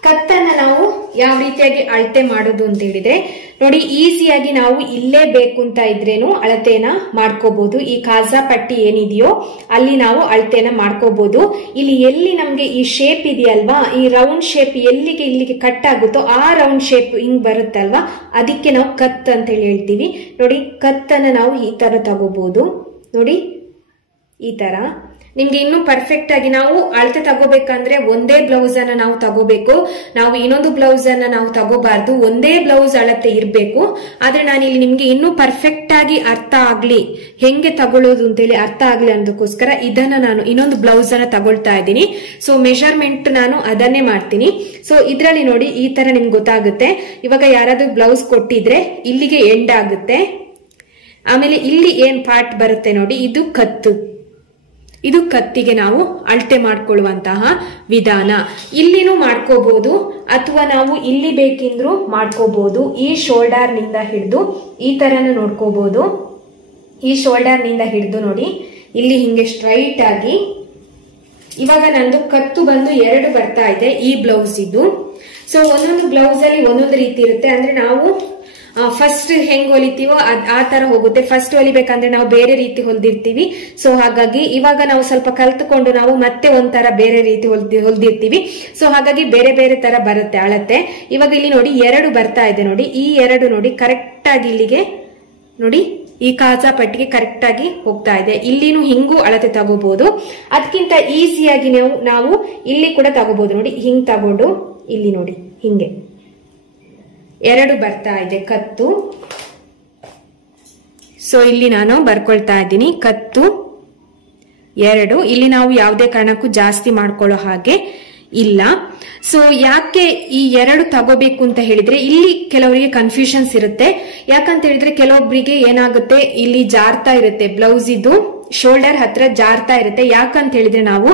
ಕತ್ತನ್ನ ನಾವು ಯಾವ ರೀತಿಯಾಗಿ ಅಳತೆ ಮಾಡೋದು ಅಂತ ಹೇಳಿದ್ರೆ ನೋಡಿ, ಈಸಿಯಾಗಿ ನಾವು ಇಲ್ಲೇ ಬೇಕು ಅಂತ ಇದ್ರೇನು ಅಳತೆನ ಮಾಡ್ಕೋಬಹುದು. ಈ ಕಾಜಾ ಪಟ್ಟಿ ಏನಿದೆಯೋ ಅಲ್ಲಿ ನಾವು ಅಳತೆನ ಮಾಡ್ಕೋಬಹುದು. ಇಲ್ಲಿ ಎಲ್ಲಿ ನಮ್ಗೆ ಈ ಶೇಪ್ ಇದೆಯಲ್ವಾ, ಈ ರೌಂಡ್ ಶೇಪ್ ಎಲ್ಲಿಗೆ ಇಲ್ಲಿಗೆ ಕಟ್ ಆಗುತ್ತೋ ಆ ರೌಂಡ್ ಶೇಪ್ ಹಿಂಗ್ ಬರುತ್ತಲ್ವಾ, ಅದಕ್ಕೆ ನಾವು ಕತ್ ಅಂತ ಹೇಳಿ ಹೇಳ್ತೀವಿ. ನೋಡಿ, ಕತ್ತನ್ನ ನಾವು ಈ ತರ ತಗೋಬಹುದು. ನೋಡಿ, ಈ ತರ. ನಿಮ್ಗೆ ಇನ್ನೂ ಪರ್ಫೆಕ್ಟ್ ಆಗಿ ನಾವು ಅಳತೆ ತಗೋಬೇಕಂದ್ರೆ ಒಂದೇ ಬ್ಲೌಸ್ ಅನ್ನ ನಾವು ತಗೋಬೇಕು. ನಾವು ಇನ್ನೊಂದು ಬ್ಲೌಸ್ ಅನ್ನ ನಾವು ತಗೋಬಾರ್ದು, ಒಂದೇ ಬ್ಲೌಸ್ ಅಳತೆ ಇರ್ಬೇಕು. ಆದ್ರೆ ನಾನು ಇಲ್ಲಿ ನಿಮ್ಗೆ ಇನ್ನೂ ಪರ್ಫೆಕ್ಟ್ ಆಗಿ ಅರ್ಥ ಆಗ್ಲಿ, ಹೆಂಗೆ ತಗೊಳ್ಳೋದು ಅಂತೇಳಿ ಅರ್ಥ ಆಗ್ಲಿ ಅನ್ನೋದಕ್ಕೋಸ್ಕರ ಇದನ್ನ ನಾನು ಇನ್ನೊಂದು ಬ್ಲೌಸ್ ಅನ್ನ ತಗೊಳ್ತಾ ಇದ್ದೀನಿ. ಸೊ ಮೆಷರ್ಮೆಂಟ್ ನಾನು ಅದನ್ನೇ ಮಾಡ್ತೀನಿ. ಸೊ ಇದ್ರಲ್ಲಿ ನೋಡಿ, ಈ ತರ ನಿಮ್ಗೆ ಗೊತ್ತಾಗುತ್ತೆ. ಇವಾಗ ಯಾರಾದ್ರೂ ಬ್ಲೌಸ್ ಕೊಟ್ಟಿದ್ರೆ ಇಲ್ಲಿಗೆ ಎಂಡ್ ಆಗುತ್ತೆ. ಆಮೇಲೆ ಇಲ್ಲಿ ಏನ್ ಪಾರ್ಟ್ ಬರುತ್ತೆ ನೋಡಿ, ಇದು ಕತ್ತು. ಇದು ಕತ್ತಿಗೆ ನಾವು ಅಳತೆ ಮಾಡ್ಕೊಳ್ಳುವಂತಹ ವಿಧಾನ. ಇಲ್ಲಿನೂ ಮಾಡ್ಕೋಬಹುದು ಅಥವಾ ನಾವು ಇಲ್ಲಿ ಬೇಕೆಂದ್ರೂ ಮಾಡ್ಕೋಬಹುದು. ಈ ಶೋಲ್ಡರ್ ನಿಂದ ಹಿಡಿದು ಈ ತರನು ನೋಡ್ಕೋಬಹುದು. ಈ ಶೋಲ್ಡರ್ ನಿಂದ ಹಿಡಿದು ನೋಡಿ, ಇಲ್ಲಿ ಹಿಂಗೆ ಸ್ಟ್ರೈಟ್ ಆಗಿ. ಇವಾಗ ನಂದು ಕತ್ತು ಬಂದು 2 ಬರ್ತಾ ಇದೆ ಈ ಬ್ಲೌಸ್ ಇದು. ಸೊ ಒಂದೊಂದು ಬ್ಲೌಸ್ ಅಲ್ಲಿ ಒಂದೊಂದು ರೀತಿ ಇರುತ್ತೆ. ಅಂದ್ರೆ ನಾವು ಫಸ್ಟ್ ಹೆಂಗ್ ಹೊಲಿತೀವೋ ಆ ತರ ಹೋಗುತ್ತೆ. ಫಸ್ಟ್ ಹೊಲಿಬೇಕಂದ್ರೆ ನಾವು ಬೇರೆ ರೀತಿ ಹೊಲ್ದಿರ್ತೀವಿ. ಸೊ ಹಾಗಾಗಿ ಇವಾಗ ನಾವು ಸ್ವಲ್ಪ ಕಲ್ತ್ಕೊಂಡು ನಾವು ಮತ್ತೆ ಒಂಥರ ಬೇರೆ ರೀತಿ ಹೊಲ್ದಿರ್ತೀವಿ. ಸೊ ಹಾಗಾಗಿ ಬೇರೆ ಬೇರೆ ತರ ಬರುತ್ತೆ ಅಳತೆ. ಇವಾಗ ಇಲ್ಲಿ ನೋಡಿ 2 ಬರ್ತಾ ಇದೆ ನೋಡಿ. ಈ 2 ನೋಡಿ ಕರೆಕ್ಟ್ ಆಗಿ ಇಲ್ಲಿಗೆ ನೋಡಿ, ಈ ಕಾಜಾ ಪಟ್ಟಿಗೆ ಕರೆಕ್ಟ್ ಆಗಿ ಹೋಗ್ತಾ ಇದೆ. ಇಲ್ಲಿನೂ ಹಿಂಗೂ ಅಳತೆ ತಗೋಬಹುದು. ಅದಕ್ಕಿಂತ ಈಸಿಯಾಗಿ ನಾವು ಇಲ್ಲಿ ಕೂಡ ತಗೋಬಹುದು. ನೋಡಿ, ಹಿಂಗ್ ತಗೊಂಡು ಇಲ್ಲಿ ನೋಡಿ ಹಿಂಗೆ 2 ಬರ್ತಾ ಇದೆ ಕತ್ತು. ಸೊ ಇಲ್ಲಿ ನಾನು ಬರ್ಕೊಳ್ತಾ ಇದ್ದೀನಿ ಕತ್ತು 2. ಇಲ್ಲಿ ನಾವು ಯಾವುದೇ ಕಾರಣಕ್ಕೂ ಜಾಸ್ತಿ ಮಾಡ್ಕೊಳ್ಳೋ ಹಾಗೆ ಇಲ್ಲ. ಸೊ ಯಾಕೆ ಈ 2 ತಗೋಬೇಕು ಅಂತ ಹೇಳಿದ್ರೆ, ಇಲ್ಲಿ ಕೆಲವರಿಗೆ ಕನ್ಫ್ಯೂಷನ್ಸ್ ಇರುತ್ತೆ. ಯಾಕಂತ ಹೇಳಿದ್ರೆ ಕೆಲವೊಬ್ಬರಿಗೆ ಏನಾಗುತ್ತೆ, ಇಲ್ಲಿ ಜಾರ್ತಾ ಇರುತ್ತೆ ಬ್ಲೌಸ್, ಇದು ಶೋಲ್ಡರ್ ಹತ್ರ ಜಾರ್ತಾ ಇರುತ್ತೆ. ಯಾಕಂತ ಹೇಳಿದ್ರೆ ನಾವು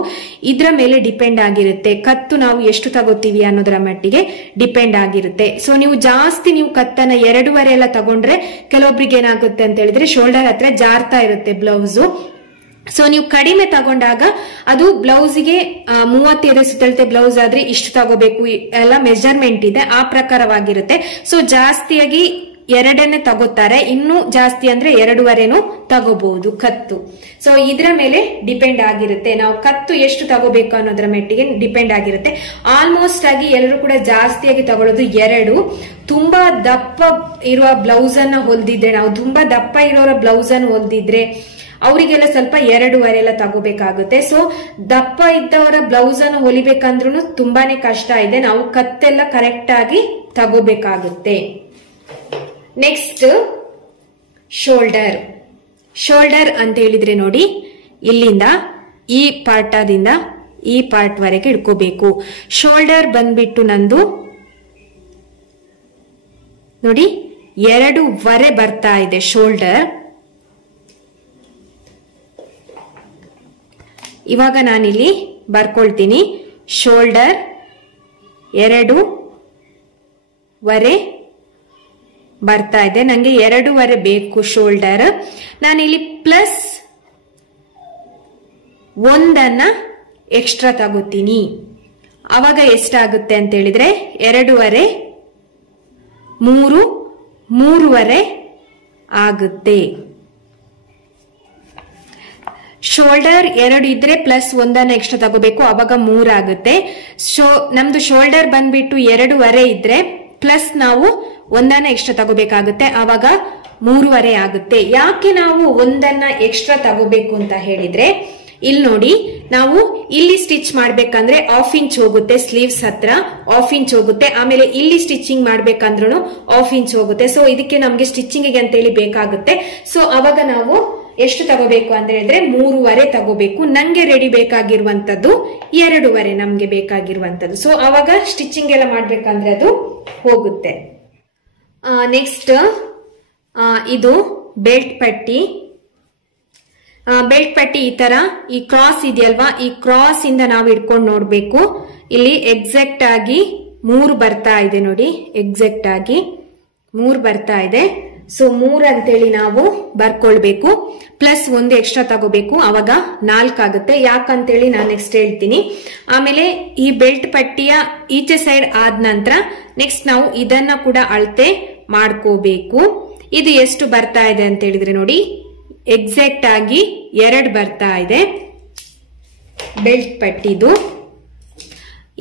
ಇದ್ರ ಮೇಲೆ ಡಿಪೆಂಡ್ ಆಗಿರುತ್ತೆ. ಕತ್ತು ನಾವು ಎಷ್ಟು ತಗೋತೀವಿ ಅನ್ನೋದರ ಮಟ್ಟಿಗೆ ಡಿಪೆಂಡ್ ಆಗಿರುತ್ತೆ. ಸೊ ನೀವು ಜಾಸ್ತಿ ಕತ್ತನ್ನ 2.5 ಎಲ್ಲ ತಗೊಂಡ್ರೆ ಕೆಲವೊಬ್ರಿಗೆ ಏನಾಗುತ್ತೆ ಅಂತ ಹೇಳಿದ್ರೆ ಶೋಲ್ಡರ್ ಹತ್ರ ಜಾರ್ತಾ ಇರುತ್ತೆ ಬ್ಲೌಸು. ಸೊ ನೀವು ಕಡಿಮೆ ತಗೊಂಡಾಗ ಅದು ಬ್ಲೌಸ್ಗೆ 35 ಸುತ್ತಳತೆ ಬ್ಲೌಸ್ ಆದ್ರೆ ಇಷ್ಟು ತಗೋಬೇಕು ಎಲ್ಲ ಮೆಜರ್ಮೆಂಟ್ ಇದೆ, ಆ ಪ್ರಕಾರವಾಗಿರುತ್ತೆ. ಸೊ ಜಾಸ್ತಿಯಾಗಿ 2 ತಗೋತಾರೆ. ಇನ್ನೂ ಜಾಸ್ತಿ ಅಂದ್ರೆ 2.5 ತಗೋಬಹುದು ಕತ್ತು. ಸೊ ಇದ್ರ ಮೇಲೆ ಡಿಪೆಂಡ್ ಆಗಿರುತ್ತೆ. ನಾವು ಕತ್ತು ಎಷ್ಟು ತಗೋಬೇಕು ಅನ್ನೋದ್ರ ಮೆಟ್ಟಿಗೆ ಡಿಪೆಂಡ್ ಆಗಿರುತ್ತೆ. ಆಲ್ಮೋಸ್ಟ್ ಆಗಿ ಎಲ್ಲರೂ ಕೂಡ ಜಾಸ್ತಿಯಾಗಿ ತಗೊಳ್ಳೋದು 2. ತುಂಬಾ ದಪ್ಪ ಇರುವ ಬ್ಲೌಸ್ ಅನ್ನ ಹೊಲ್ದಿದ್ರೆ, ನಾವು ತುಂಬಾ ದಪ್ಪ ಇರೋರ ಬ್ಲೌಸ್ ಅನ್ನು ಹೊಲ್ದಿದ್ರೆ ಅವರಿಗೆಲ್ಲ ಸ್ವಲ್ಪ 2.5 ಎಲ್ಲ ತಗೋಬೇಕಾಗುತ್ತೆ. ಸೊ ದಪ್ಪ ಇದ್ದವರ ಬ್ಲೌಸ್ ಅನ್ನು ಹೊಲಿಬೇಕಂದ್ರೂ ತುಂಬಾನೇ ಕಷ್ಟ ಇದೆ. ನಾವು ಕತ್ತೆಲ್ಲ ಕರೆಕ್ಟ್ ಆಗಿ ತಗೋಬೇಕಾಗುತ್ತೆ. ನೆಕ್ಸ್ಟ್ ಶೋಲ್ಡರ್ ಅಂತ ಹೇಳಿದ್ರೆ ನೋಡಿ, ಇಲ್ಲಿಂದ ಈ ಪಾರ್ಟದಿಂದ ಈ ಪಾರ್ಟ್ ವರೆಗೆ ಇಟ್ಕೋಬೇಕು. ಶೋಲ್ಡರ್ ಬಂದ್ಬಿಟ್ಟು ನಂದು ನೋಡಿ 2.5 ಬರ್ತಾ ಇದೆ ಶೋಲ್ಡರ್. ಇವಾಗ ನಾನಿಲ್ಲಿ ಬರ್ಕೊಳ್ತೀನಿ ಶೋಲ್ಡರ್ 2.5 ಬರ್ತಾ ಇದೆ. ನಂಗೆ 2.5 ಬೇಕು ಶೋಲ್ಡರ್. ನಾನಿಲ್ಲಿ ಪ್ಲಸ್ 1 ಎಕ್ಸ್ಟ್ರಾ ತಗೋತೀನಿ. ಅವಾಗ ಎಷ್ಟಾಗುತ್ತೆ ಅಂತ ಹೇಳಿದ್ರೆ 2.5 3.5 ಆಗುತ್ತೆ. ಶೋಲ್ಡರ್ 2 ಇದ್ರೆ ಪ್ಲಸ್ 1 ಎಕ್ಸ್ಟ್ರಾ ತಗೋಬೇಕು, ಅವಾಗ 3 ಆಗುತ್ತೆ. ನಮ್ದು ಶೋಲ್ಡರ್ ಬಂದ್ಬಿಟ್ಟು 2.5 ಇದ್ರೆ ಪ್ಲಸ್ ನಾವು 1 ಎಕ್ಸ್ಟ್ರಾ ತಗೋಬೇಕಾಗುತ್ತೆ, ಆವಾಗ 3.5 ಆಗುತ್ತೆ. ಯಾಕೆ ನಾವು 1 ಎಕ್ಸ್ಟ್ರಾ ತಗೋಬೇಕು ಅಂತ ಹೇಳಿದ್ರೆ, ಇಲ್ಲಿ ನೋಡಿ, ನಾವು ಇಲ್ಲಿ ಸ್ಟಿಚ್ ಮಾಡ್ಬೇಕಂದ್ರೆ 1/2 ಇಂಚ್ ಹೋಗುತ್ತೆ, ಸ್ಲೀವ್ಸ್ ಹತ್ರ 1/2 ಇಂಚ್ ಹೋಗುತ್ತೆ. ಆಮೇಲೆ ಇಲ್ಲಿ ಸ್ಟಿಚಿಂಗ್ ಮಾಡ್ಬೇಕಂದ್ರೂ 1/2 ಇಂಚ್ ಹೋಗುತ್ತೆ. ಸೊ ಇದಕ್ಕೆ ನಮ್ಗೆ ಸ್ಟಿಚಿಂಗ್ ಅಂತ ಹೇಳಿ ಬೇಕಾಗುತ್ತೆ. ಸೊ ಅವಾಗ ನಾವು ಎಷ್ಟು ತಗೋಬೇಕು ಅಂತ ಹೇಳಿದ್ರೆ 3.5 ತಗೋಬೇಕು. ನಂಗೆ ರೆಡಿ ಬೇಕಾಗಿರುವಂತದ್ದು 2.5 ನಮ್ಗೆ ಬೇಕಾಗಿರುವಂತದ್ದು. ಸೊ ಅವಾಗ ಸ್ಟಿಚಿಂಗ್ ಎಲ್ಲ ಮಾಡ್ಬೇಕಂದ್ರೆ ಅದು ಹೋಗುತ್ತೆ. ನೆಕ್ಸ್ಟ್ ಇದು ಬೆಲ್ಟ್ ಪಟ್ಟಿ. ಈ ತರ ಈ ಕ್ರಾಸ್ ಇದೆಯಲ್ವಾ, ಈ ಕ್ರಾಸ್ ಇಂದ ನಾವು ಇಟ್ಕೊಂಡು ನೋಡ್ಬೇಕು. ಇಲ್ಲಿ ಎಕ್ಸಾಕ್ಟ್ ಆಗಿ 3 ಬರ್ತಾ ಇದೆ ನೋಡಿ, ಎಕ್ಸಾಕ್ಟ್ ಆಗಿ 3 ಬರ್ತಾ ಇದೆ. ಸೊ 3 ಅಂತೇಳಿ ನಾವು ಬರ್ಕೊಳ್ಬೇಕು. ಪ್ಲಸ್ 1 ಎಕ್ಸ್ಟ್ರಾ ತಗೋಬೇಕು, ಅವಾಗ 4 ಆಗುತ್ತೆ. ಯಾಕಂತೇಳಿ ನಾನು ನೆಕ್ಸ್ಟ್ ಹೇಳ್ತೀನಿ. ಆಮೇಲೆ ಈ ಬೆಲ್ಟ್ ಪಟ್ಟಿಯ ಈಚೆ ಸೈಡ್ ಆದ ನಂತರ ನೆಕ್ಸ್ಟ್ ನಾವು ಇದನ್ನ ಕೂಡ ಅಳತೆ ಮಾಡ್ಕೋಬೇಕು. ಇದು ಎಷ್ಟು ಬರ್ತಾ ಇದೆ ಅಂತ ಹೇಳಿದ್ರೆ ನೋಡಿ, ಎಕ್ಸಾಕ್ಟ್ ಆಗಿ 2 ಬರ್ತಾ ಇದೆ ಬೆಲ್ಟ್ ಪಟ್ಟಿದು.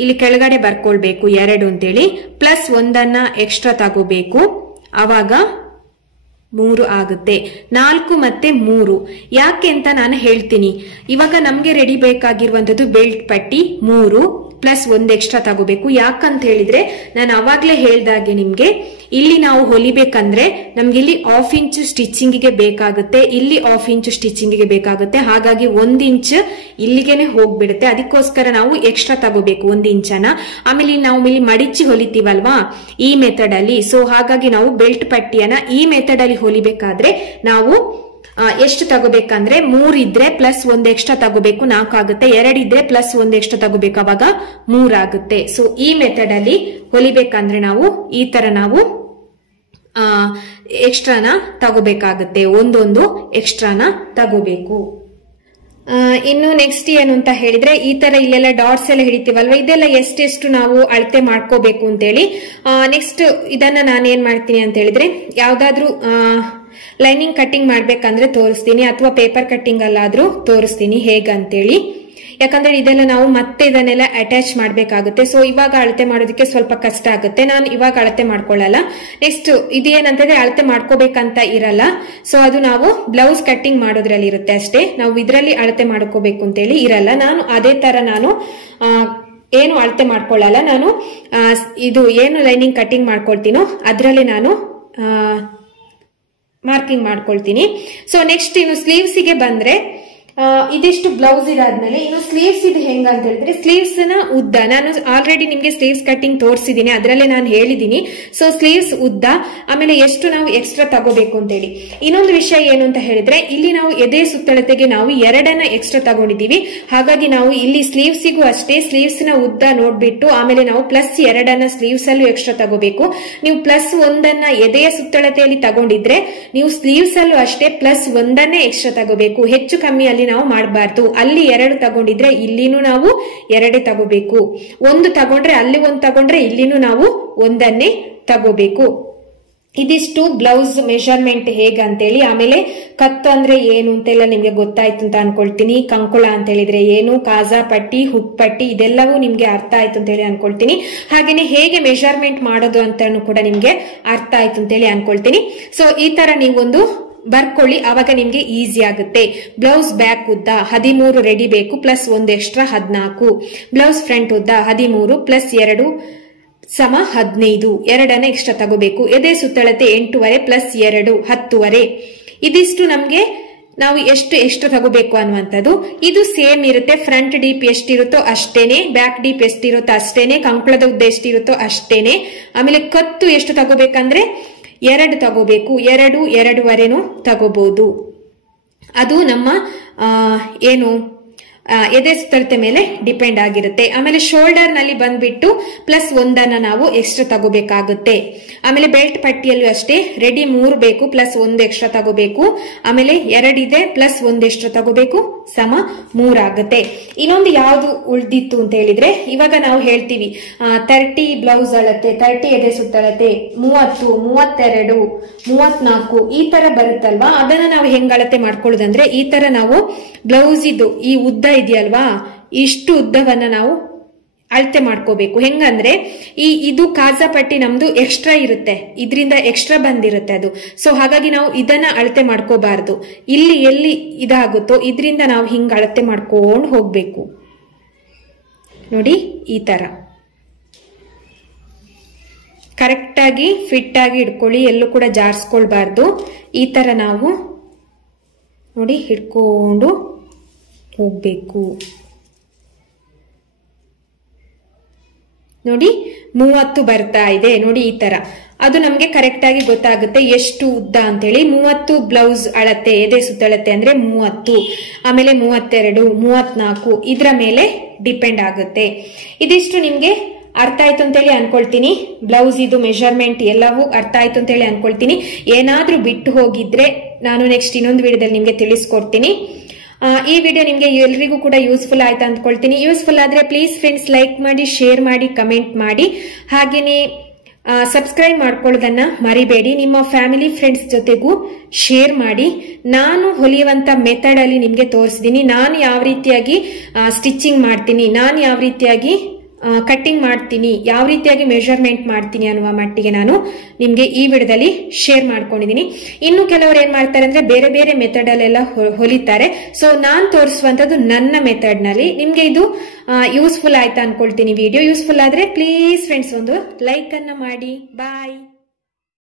ಇಲ್ಲಿ ಕೆಳಗಡೆ ಬರ್ಕೊಳ್ಬೇಕು 2 ಅಂತೇಳಿ. ಪ್ಲಸ್ 1 ಎಕ್ಸ್ಟ್ರಾ ತಗೋಬೇಕು, ಅವಾಗ 3 ಆಗುತ್ತೆ. 4 ಮತ್ತೆ 3 ಯಾಕೆ ಅಂತ ನಾನು ಹೇಳ್ತೀನಿ. ಇವಾಗ ನಮ್ಗೆ ರೆಡಿ ಬೇಕಾಗಿರುವಂತದ್ದು ಬೆಲ್ಟ್ ಪಟ್ಟಿ 3 ಪ್ಲಸ್ 1 ಎಕ್ಸ್ಟ್ರಾ ತಗೋಬೇಕು. ಯಾಕಂತ ಹೇಳಿದ್ರೆ ನಾನು ಅವಾಗ್ಲೇ ಹೇಳ್ದಾಗೆ ನಿಮ್ಗೆ ಇಲ್ಲಿ ನಾವು ಹೊಲಿಬೇಕಂದ್ರೆ ನಮ್ಗೆ ಇಲ್ಲಿ 1/2 ಇಂಚ್ ಸ್ಟಿಚಿಂಗಿಗೆ ಬೇಕಾಗುತ್ತೆ, ಇಲ್ಲಿ 1/2 ಇಂಚ್ ಸ್ಟಿಚಿಂಗಿಗೆ ಬೇಕಾಗುತ್ತೆ. ಹಾಗಾಗಿ 1 ಇಂಚ್ ಇಲ್ಲಿಗೆನೆ ಹೋಗ್ಬಿಡುತ್ತೆ. ಅದಕ್ಕೋಸ್ಕರ ನಾವು ಎಕ್ಸ್ಟ್ರಾ ತಗೋಬೇಕು 1 ಇಂಚನ. ಆಮೇಲೆ ನಾವು ಇಲ್ಲಿ ಮಡಿಚಿ ಹೊಲಿತೀವಲ್ವಾ ಈ ಮೆಥಡ್ ಅಲ್ಲಿ. ಸೊ ಹಾಗಾಗಿ ನಾವು ಬೆಲ್ಟ್ ಪಟ್ಟಿಯನ್ನ ಈ ಮೆಥಡ್ ಅಲ್ಲಿ ಹೊಲಿಬೇಕಾದ್ರೆ ನಾವು ಎಷ್ಟು ತಗೋಬೇಕಂದ್ರೆ 3 ಇದ್ರೆ ಪ್ಲಸ್ 1 ಎಕ್ಸ್ಟ್ರಾ ತಗೋಬೇಕು, 4 ಆಗುತ್ತೆ. 2 ಇದ್ರೆ ಪ್ಲಸ್ 1 ಎಕ್ಸ್ಟ್ರಾ ತಗೋಬೇಕು, ಅವಾಗ 3 ಆಗುತ್ತೆ. ಸೊ ಈ ಮೆಥಡ್ ಅಲ್ಲಿ ಹೊಲಿಬೇಕಂದ್ರೆ ನಾವು ಈ ತರ ನಾವು ಎಕ್ಸ್ಟ್ರಾನ ತಗೋಬೇಕಾಗುತ್ತೆ, ಒಂದೊಂದು ಎಕ್ಸ್ಟ್ರಾನ ತಗೋಬೇಕು. ಇನ್ನು ನೆಕ್ಸ್ಟ್ ಏನು ಅಂತ ಹೇಳಿದ್ರೆ ಈ ತರ ಇಲ್ಲೆಲ್ಲ ಡಾಟ್ಸ್ ಎಲ್ಲ ಹಿಡಿತೀವಲ್ವಾ, ಇದೆಲ್ಲ ಎಷ್ಟೆಷ್ಟು ನಾವು ಅಳತೆ ಮಾಡ್ಕೋಬೇಕು ಅಂತೇಳಿ. ನೆಕ್ಸ್ಟ್ ಇದನ್ನ ನಾನು ಏನ್ ಮಾಡ್ತೀನಿ ಅಂತ ಹೇಳಿದ್ರೆ ಯಾವ್ದಾದ್ರು ಲೈನಿಂಗ್ ಕಟ್ಟಿಂಗ್ ಮಾಡ್ಬೇಕಂದ್ರೆ ತೋರಿಸ್ತೀನಿ, ಅಥವಾ ಪೇಪರ್ ಕಟ್ಟಿಂಗ್ ಅಲ್ಲಾದ್ರೂ ತೋರಿಸ್ತೀನಿ ಹೇಗಂತೇಳಿ. ಯಾಕಂದ್ರೆ ಇದೆಲ್ಲ ನಾವು ಮತ್ತೆ ಇದನ್ನೆಲ್ಲ ಅಟ್ಯಾಚ್ ಮಾಡ್ಬೇಕಾಗುತ್ತೆ. ಸೊ ಇವಾಗ ಅಳತೆ ಮಾಡೋದಕ್ಕೆ ಸ್ವಲ್ಪ ಕಷ್ಟ ಆಗುತ್ತೆ, ನಾನು ಇವಾಗ ಅಳತೆ ಮಾಡ್ಕೊಳ್ಳಲ್ಲ. ನೆಕ್ಸ್ಟ್ ಇದೇನಂತಂದ್ರೆ ಅಳತೆ ಮಾಡ್ಕೋಬೇಕಂತ ಇರಲ್ಲ. ಸೊ ಅದು ನಾವು ಬ್ಲೌಸ್ ಕಟ್ಟಿಂಗ್ ಮಾಡೋದ್ರಲ್ಲಿ ಇರುತ್ತೆ ಅಷ್ಟೇ, ನಾವು ಇದರಲ್ಲಿ ಅಳತೆ ಮಾಡ್ಕೋಬೇಕು ಅಂತೇಳಿ ಇರಲ್ಲ. ನಾನು ಅದೇ ತರ ನಾನು ಏನು ಅಳತೆ ಮಾಡ್ಕೊಳ್ಳಲ್ಲ. ನಾನು ಇದು ಏನು ಲೈನಿಂಗ್ ಕಟ್ಟಿಂಗ್ ಮಾಡ್ಕೊಳ್ತೀನೋ ಅದರಲ್ಲಿ ನಾನು ಮಾರ್ಕಿಂಗ್ ಮಾಡ್ಕೊಳ್ತೀನಿ. ಸೊ ನೆಕ್ಸ್ಟ್ ಇನ್ನು ಸ್ಲೀವ್ಸ್ ಗೆ ಬಂದ್ರೆ ಇದಿಷ್ಟು ಬ್ಲೌಸ್ ಇದಾದ್ಮೇಲೆ ಇನ್ನು ಸ್ಲೀವ್ಸ್ ಇದು ಹೆಂಗ ಅಂತ ಹೇಳಿದ್ರೆ ಸ್ಲೀವ್ಸ್ ನ ಉದ್ದ ನಾನು ಆಲ್ರೆಡಿ ನಿಮ್ಗೆ ಸ್ಲೀವ್ಸ್ ಕಟ್ಟಿಂಗ್ ತೋರಿಸಿದೀನಿ, ಅದರಲ್ಲೇ ನಾನು ಹೇಳಿದೀನಿ. ಸೊ ಸ್ಲೀವ್ಸ್ ಉದ್ದ ಆಮೇಲೆ ಎಷ್ಟು ನಾವು ಎಕ್ಸ್ಟ್ರಾ ತಗೋಬೇಕು ಅಂತ ಹೇಳಿ. ಇನ್ನೊಂದು ವಿಷಯ ಏನು ಅಂತ ಹೇಳಿದ್ರೆ ಇಲ್ಲಿ ನಾವು ಎದೆ ಸುತ್ತಳತೆಗೆ ನಾವು 2 ಎಕ್ಸ್ಟ್ರಾ ತಗೊಂಡಿದೀವಿ. ಹಾಗಾಗಿ ನಾವು ಇಲ್ಲಿ ಸ್ಲೀವ್ಸಿಗೂ ಅಷ್ಟೇ ಸ್ಲೀವ್ಸ್ ನ ಉದ್ದ ನೋಡ್ಬಿಟ್ಟು ಆಮೇಲೆ ನಾವು ಪ್ಲಸ್ 2 ಸ್ಲೀವ್ಸ್ ಅಲ್ಲೂ ಎಕ್ಸ್ಟ್ರಾ ತಗೋಬೇಕು. ನೀವು ಪ್ಲಸ್ 1 ಎದೆಯ ಸುತ್ತಳತೆಯಲ್ಲಿ ತಗೊಂಡಿದ್ರೆ ನೀವು ಸ್ಲೀವ್ಸ್ ಅಲ್ಲೂ ಅಷ್ಟೇ ಪ್ಲಸ್ 1 ಎಕ್ಸ್ಟ್ರಾ ತಗೋಬೇಕು. ಹೆಚ್ಚು ಕಮ್ಮಿ ಅಲ್ಲಿ ನಾವು ಮಾಡಬಾರ್ದು. ಅಲ್ಲಿ 2 ತಗೊಂಡಿದ್ರೆ ಇಲ್ಲಿನೂ ನಾವು 2 ತಗೋಬೇಕು. 1 ತಗೊಂಡ್ರೆ ಅಲ್ಲಿ 1 ತಗೊಂಡ್ರೆ ಇಲ್ಲಿನೂ ನಾವು 1 ತಗೋಬೇಕು. ಇದಿಷ್ಟು ಬ್ಲೌಸ್ ಮೆಷರ್ಮೆಂಟ್ ಹೇಗಂತೇಳಿ. ಆಮೇಲೆ ಕತ್ತು ಅಂದ್ರೆ ಏನು ಅಂತೆಲ್ಲ ನಿಮ್ಗೆ ಗೊತ್ತಾಯ್ತು ಅಂತ ಅನ್ಕೊಳ್ತೀನಿ. ಕಂಕುಳ ಅಂತ ಹೇಳಿದ್ರೆ ಏನು, ಕಾಜಾ ಪಟ್ಟಿ, ಹುಕ್ ಪಟ್ಟಿ ಇದೆಲ್ಲವೂ ನಿಮ್ಗೆ ಅರ್ಥ ಆಯ್ತು ಅಂತ ಹೇಳಿ ಅನ್ಕೊಳ್ತೀನಿ. ಹಾಗೇನೆ ಹೇಗೆ ಮೆಷರ್ಮೆಂಟ್ ಮಾಡೋದು ಅಂತಾನು ಕೂಡ ನಿಮ್ಗೆ ಅರ್ಥ ಆಯ್ತು ಅಂತ ಹೇಳಿ ಅನ್ಕೊಳ್ತೀನಿ. ಸೊ ಈ ತರ ನೀವೊಂದು ಬರ್ಕೊಳ್ಳಿ, ಅವಾಗ ನಿಮ್ಗೆ ಈಸಿ ಆಗುತ್ತೆ. ಬ್ಲೌಸ್ ಬ್ಯಾಕ್ ಉದ್ದ 13 ರೆಡಿ ಬೇಕು, ಪ್ಲಸ್ 1 ಎಕ್ಸ್ಟ್ರಾ 14. ಬ್ಲೌಸ್ ಫ್ರಂಟ್ ಉದ್ದ 13 ಪ್ಲಸ್ 2 ಸಮ 15. 2 ಎಕ್ಸ್ಟ್ರಾ ತಗೋಬೇಕು. ಎದೆ ಸುತ್ತಳತೆ 8.5 ಪ್ಲಸ್ 2 10.5. ಇದಿಷ್ಟು ನಮ್ಗೆ ನಾವು ಎಷ್ಟು ಎಕ್ಸ್ಟ್ರಾ ತಗೋಬೇಕು ಅನ್ನುವಂಥದ್ದು. ಇದು ಸೇಮ್ ಇರುತ್ತೆ. ಫ್ರಂಟ್ ಡೀಪ್ ಎಷ್ಟಿರುತ್ತೋ ಅಷ್ಟೇನೆ, ಬ್ಯಾಕ್ ಡೀಪ್ ಎಷ್ಟಿರುತ್ತೋ ಅಷ್ಟೇನೆ, ಕಂಕಳದ ಉದ್ದ ಎಷ್ಟಿರುತ್ತೋ ಅಷ್ಟೇನೆ. ಆಮೇಲೆ ಕತ್ತು ಎಷ್ಟು ತಗೋಬೇಕಂದ್ರೆ 2 ತಗೋಬೇಕು. 2.5 ತಗೋಬಹುದು. ಅದು ನಮ್ಮ ಏನು ಎದೆ ಸುತ್ತಳತೆ ಮೇಲೆ ಡಿಪೆಂಡ್ ಆಗಿರುತ್ತೆ. ಆಮೇಲೆ ಶೋಲ್ಡರ್ ನಲ್ಲಿ ಬಂದ್ಬಿಟ್ಟು ಪ್ಲಸ್ 1 ನಾವು ಎಕ್ಸ್ಟ್ರಾ ತಗೋಬೇಕಾಗುತ್ತೆ. ಆಮೇಲೆ ಬೆಲ್ಟ್ ಪಟ್ಟಿಯಲ್ಲೂ ಅಷ್ಟೇ ರೆಡಿ 3 ಬೇಕು, ಪ್ಲಸ್ 1 ಎಕ್ಸ್ಟ್ರಾ ತಗೋಬೇಕು. ಆಮೇಲೆ 2 ಇದೆ ಪ್ಲಸ್ 1 ಎಕ್ಸ್ಟ್ರಾ ತಗೋಬೇಕು, ಸಮ 3 ಆಗುತ್ತೆ. ಇನ್ನೊಂದು ಯಾವ್ದು ಉಳ್ದಿತ್ತು ಅಂತ ಹೇಳಿದ್ರೆ ಇವಾಗ ನಾವು ಹೇಳ್ತೀವಿ 30 ಬ್ಲೌಸ್ ಅಳತೆ, 30 ಎದೆ ಸುತ್ತಳತೆ, 30, 32, 34 ಈ ತರ ಬರುತ್ತಲ್ವಾ. ಅದನ್ನ ನಾವು ಹೆಂಗ್ ಅಳತೆ ಮಾಡ್ಕೊಳ್ಳೋದಂದ್ರೆ ಈ ತರ ನಾವು ಬ್ಲೌಸ್ ಇದು ಈ ಉದ್ದ ಇದೆಯಲ್ವಾ, ಇಷ್ಟು ಉದ್ದವನ್ನ ನಾವು ಅಳತೆ ಮಾಡ್ಕೋಬೇಕು. ಹೆಂಗಂದ್ರೆ ಇದು ಕಾಜಾ ಪಟ್ಟಿ ನಮ್ದು ಎಕ್ಸ್ಟ್ರಾ ಇರುತ್ತೆ, ಇದರಿಂದ ಎಕ್ಸ್ಟ್ರಾ ಬಂದಿರುತ್ತೆ ಅದು. ಸೊ ಹಾಗಾಗಿ ನಾವು ಇದನ್ನ ಅಳತೆ ಮಾಡ್ಕೋಬಾರ್ದು. ಇಲ್ಲಿ ಎಲ್ಲಿ ಇದಾಗುತ್ತೋ ಇದರಿಂದ ನಾವು ಹಿಂಗ್ ಅಳತೆ ಮಾಡ್ಕೊಂಡು ಹೋಗ್ಬೇಕು. ನೋಡಿ ಈ ತರ ಕರೆಕ್ಟ್ ಆಗಿ ಫಿಟ್ ಆಗಿ ಇಟ್ಕೊಳ್ಳಿ, ಎಲ್ಲೂ ಕೂಡ ಜಾರ್ಸ್ಕೊಳ್ಬಾರ್ದು. ಈ ತರ ನಾವು ನೋಡಿ ಹಿಡ್ಕೊಂಡು ಹೋಗ್ಬೇಕು. ನೋಡಿ 30 ಬರ್ತಾ ಇದೆ ನೋಡಿ ಈ ತರ. ಅದು ನಮ್ಗೆ ಕರೆಕ್ಟ್ ಆಗಿ ಗೊತ್ತಾಗುತ್ತೆ ಎಷ್ಟು ಉದ್ದ ಅಂತೇಳಿ. 30 ಬ್ಲೌಸ್ ಅಳತೆ ಎದೆ ಸುತ್ತಳತೆ ಅಂದ್ರೆ 30, ಆಮೇಲೆ 32, 34 ಇದ್ರ ಮೇಲೆ ಡಿಪೆಂಡ್ ಆಗುತ್ತೆ. ಇದಿಷ್ಟು ನಿಮ್ಗೆ ಅರ್ಥ ಆಯ್ತು ಅಂತೇಳಿ ಅನ್ಕೊಳ್ತೀನಿ. ಬ್ಲೌಸ್ ಇದು ಮೆಜರ್ಮೆಂಟ್ ಎಲ್ಲವೂ ಅರ್ಥ ಆಯ್ತು ಅಂತೇಳಿ ಅನ್ಕೊಳ್ತೀನಿ. ಏನಾದ್ರೂ ಬಿಟ್ಟು ಹೋಗಿದ್ರೆ ನಾನು ನೆಕ್ಸ್ಟ್ ಇನ್ನೊಂದು ವಿಡಿಯೋದಲ್ಲಿ ನಿಮ್ಗೆ ತಿಳಿಸ್ಕೊಡ್ತೀನಿ. ಈ ವಿಡಿಯೋ ನಿಮ್ಗೆ ಎಲ್ರಿಗೂ ಕೂಡ ಯೂಸ್ಫುಲ್ ಆಯ್ತಾ ಅಂದ್ಕೊಳ್ತೀನಿ. ಯೂಸ್ಫುಲ್ ಆದ್ರೆ ಪ್ಲೀಸ್ ಫ್ರೆಂಡ್ಸ್ ಲೈಕ್ ಮಾಡಿ, ಶೇರ್ ಮಾಡಿ, ಕಮೆಂಟ್ ಮಾಡಿ. ಹಾಗೇನೆ ಸಬ್ಸ್ಕ್ರೈಬ್ ಮಾಡ್ಕೊಳ್ಳೋದನ್ನ ಮರಿಬೇಡಿ. ನಿಮ್ಮ ಫ್ಯಾಮಿಲಿ ಫ್ರೆಂಡ್ಸ್ ಜೊತೆಗೂ ಶೇರ್ ಮಾಡಿ. ನಾನು ಹೊಲಿಯುವಂತ ಮೆಥಡ್ ಅಲ್ಲಿ ನಿಮ್ಗೆ ತೋರಿಸಿದೀನಿ. ನಾನು ಯಾವ ರೀತಿಯಾಗಿ ಸ್ಟಿಚಿಂಗ್ ಮಾಡ್ತೀನಿ, ನಾನು ಯಾವ ರೀತಿಯಾಗಿ ಕಟ್ಟಿಂಗ್ ಮಾಡ್ತೀನಿ, ಯಾವ ರೀತಿಯಾಗಿ ಮೆಜರ್ಮೆಂಟ್ ಮಾಡ್ತೀನಿ ಅನ್ನುವ ಮಟ್ಟಿಗೆ ನಾನು ನಿಮ್ಗೆ ಈ ವಿಡಿಯೋದಲ್ಲಿ ಶೇರ್ ಮಾಡ್ಕೊಂಡಿದೀನಿ. ಇನ್ನು ಕೆಲವರು ಏನ್ ಮಾಡ್ತಾರೆ ಅಂದ್ರೆ ಬೇರೆ ಬೇರೆ ಮೆಥಡ್ ಅಲ್ಲೆಲ್ಲ ಹೊಲಿತಾರೆ. ಸೊ ನಾನ್ ತೋರಿಸುವಂತದ್ದು ನನ್ನ ಮೆಥಡ್ ನಲ್ಲಿ. ನಿಮ್ಗೆ ಇದು ಯೂಸ್ಫುಲ್ ಆಯ್ತಾ ಅನ್ಕೊಳ್ತೀನಿ. ವಿಡಿಯೋ ಯೂಸ್ಫುಲ್ ಆದ್ರೆ ಪ್ಲೀಸ್ ಫ್ರೆಂಡ್ಸ್ ಒಂದು ಲೈಕ್ ಅನ್ನ ಮಾಡಿ. ಬಾಯ್.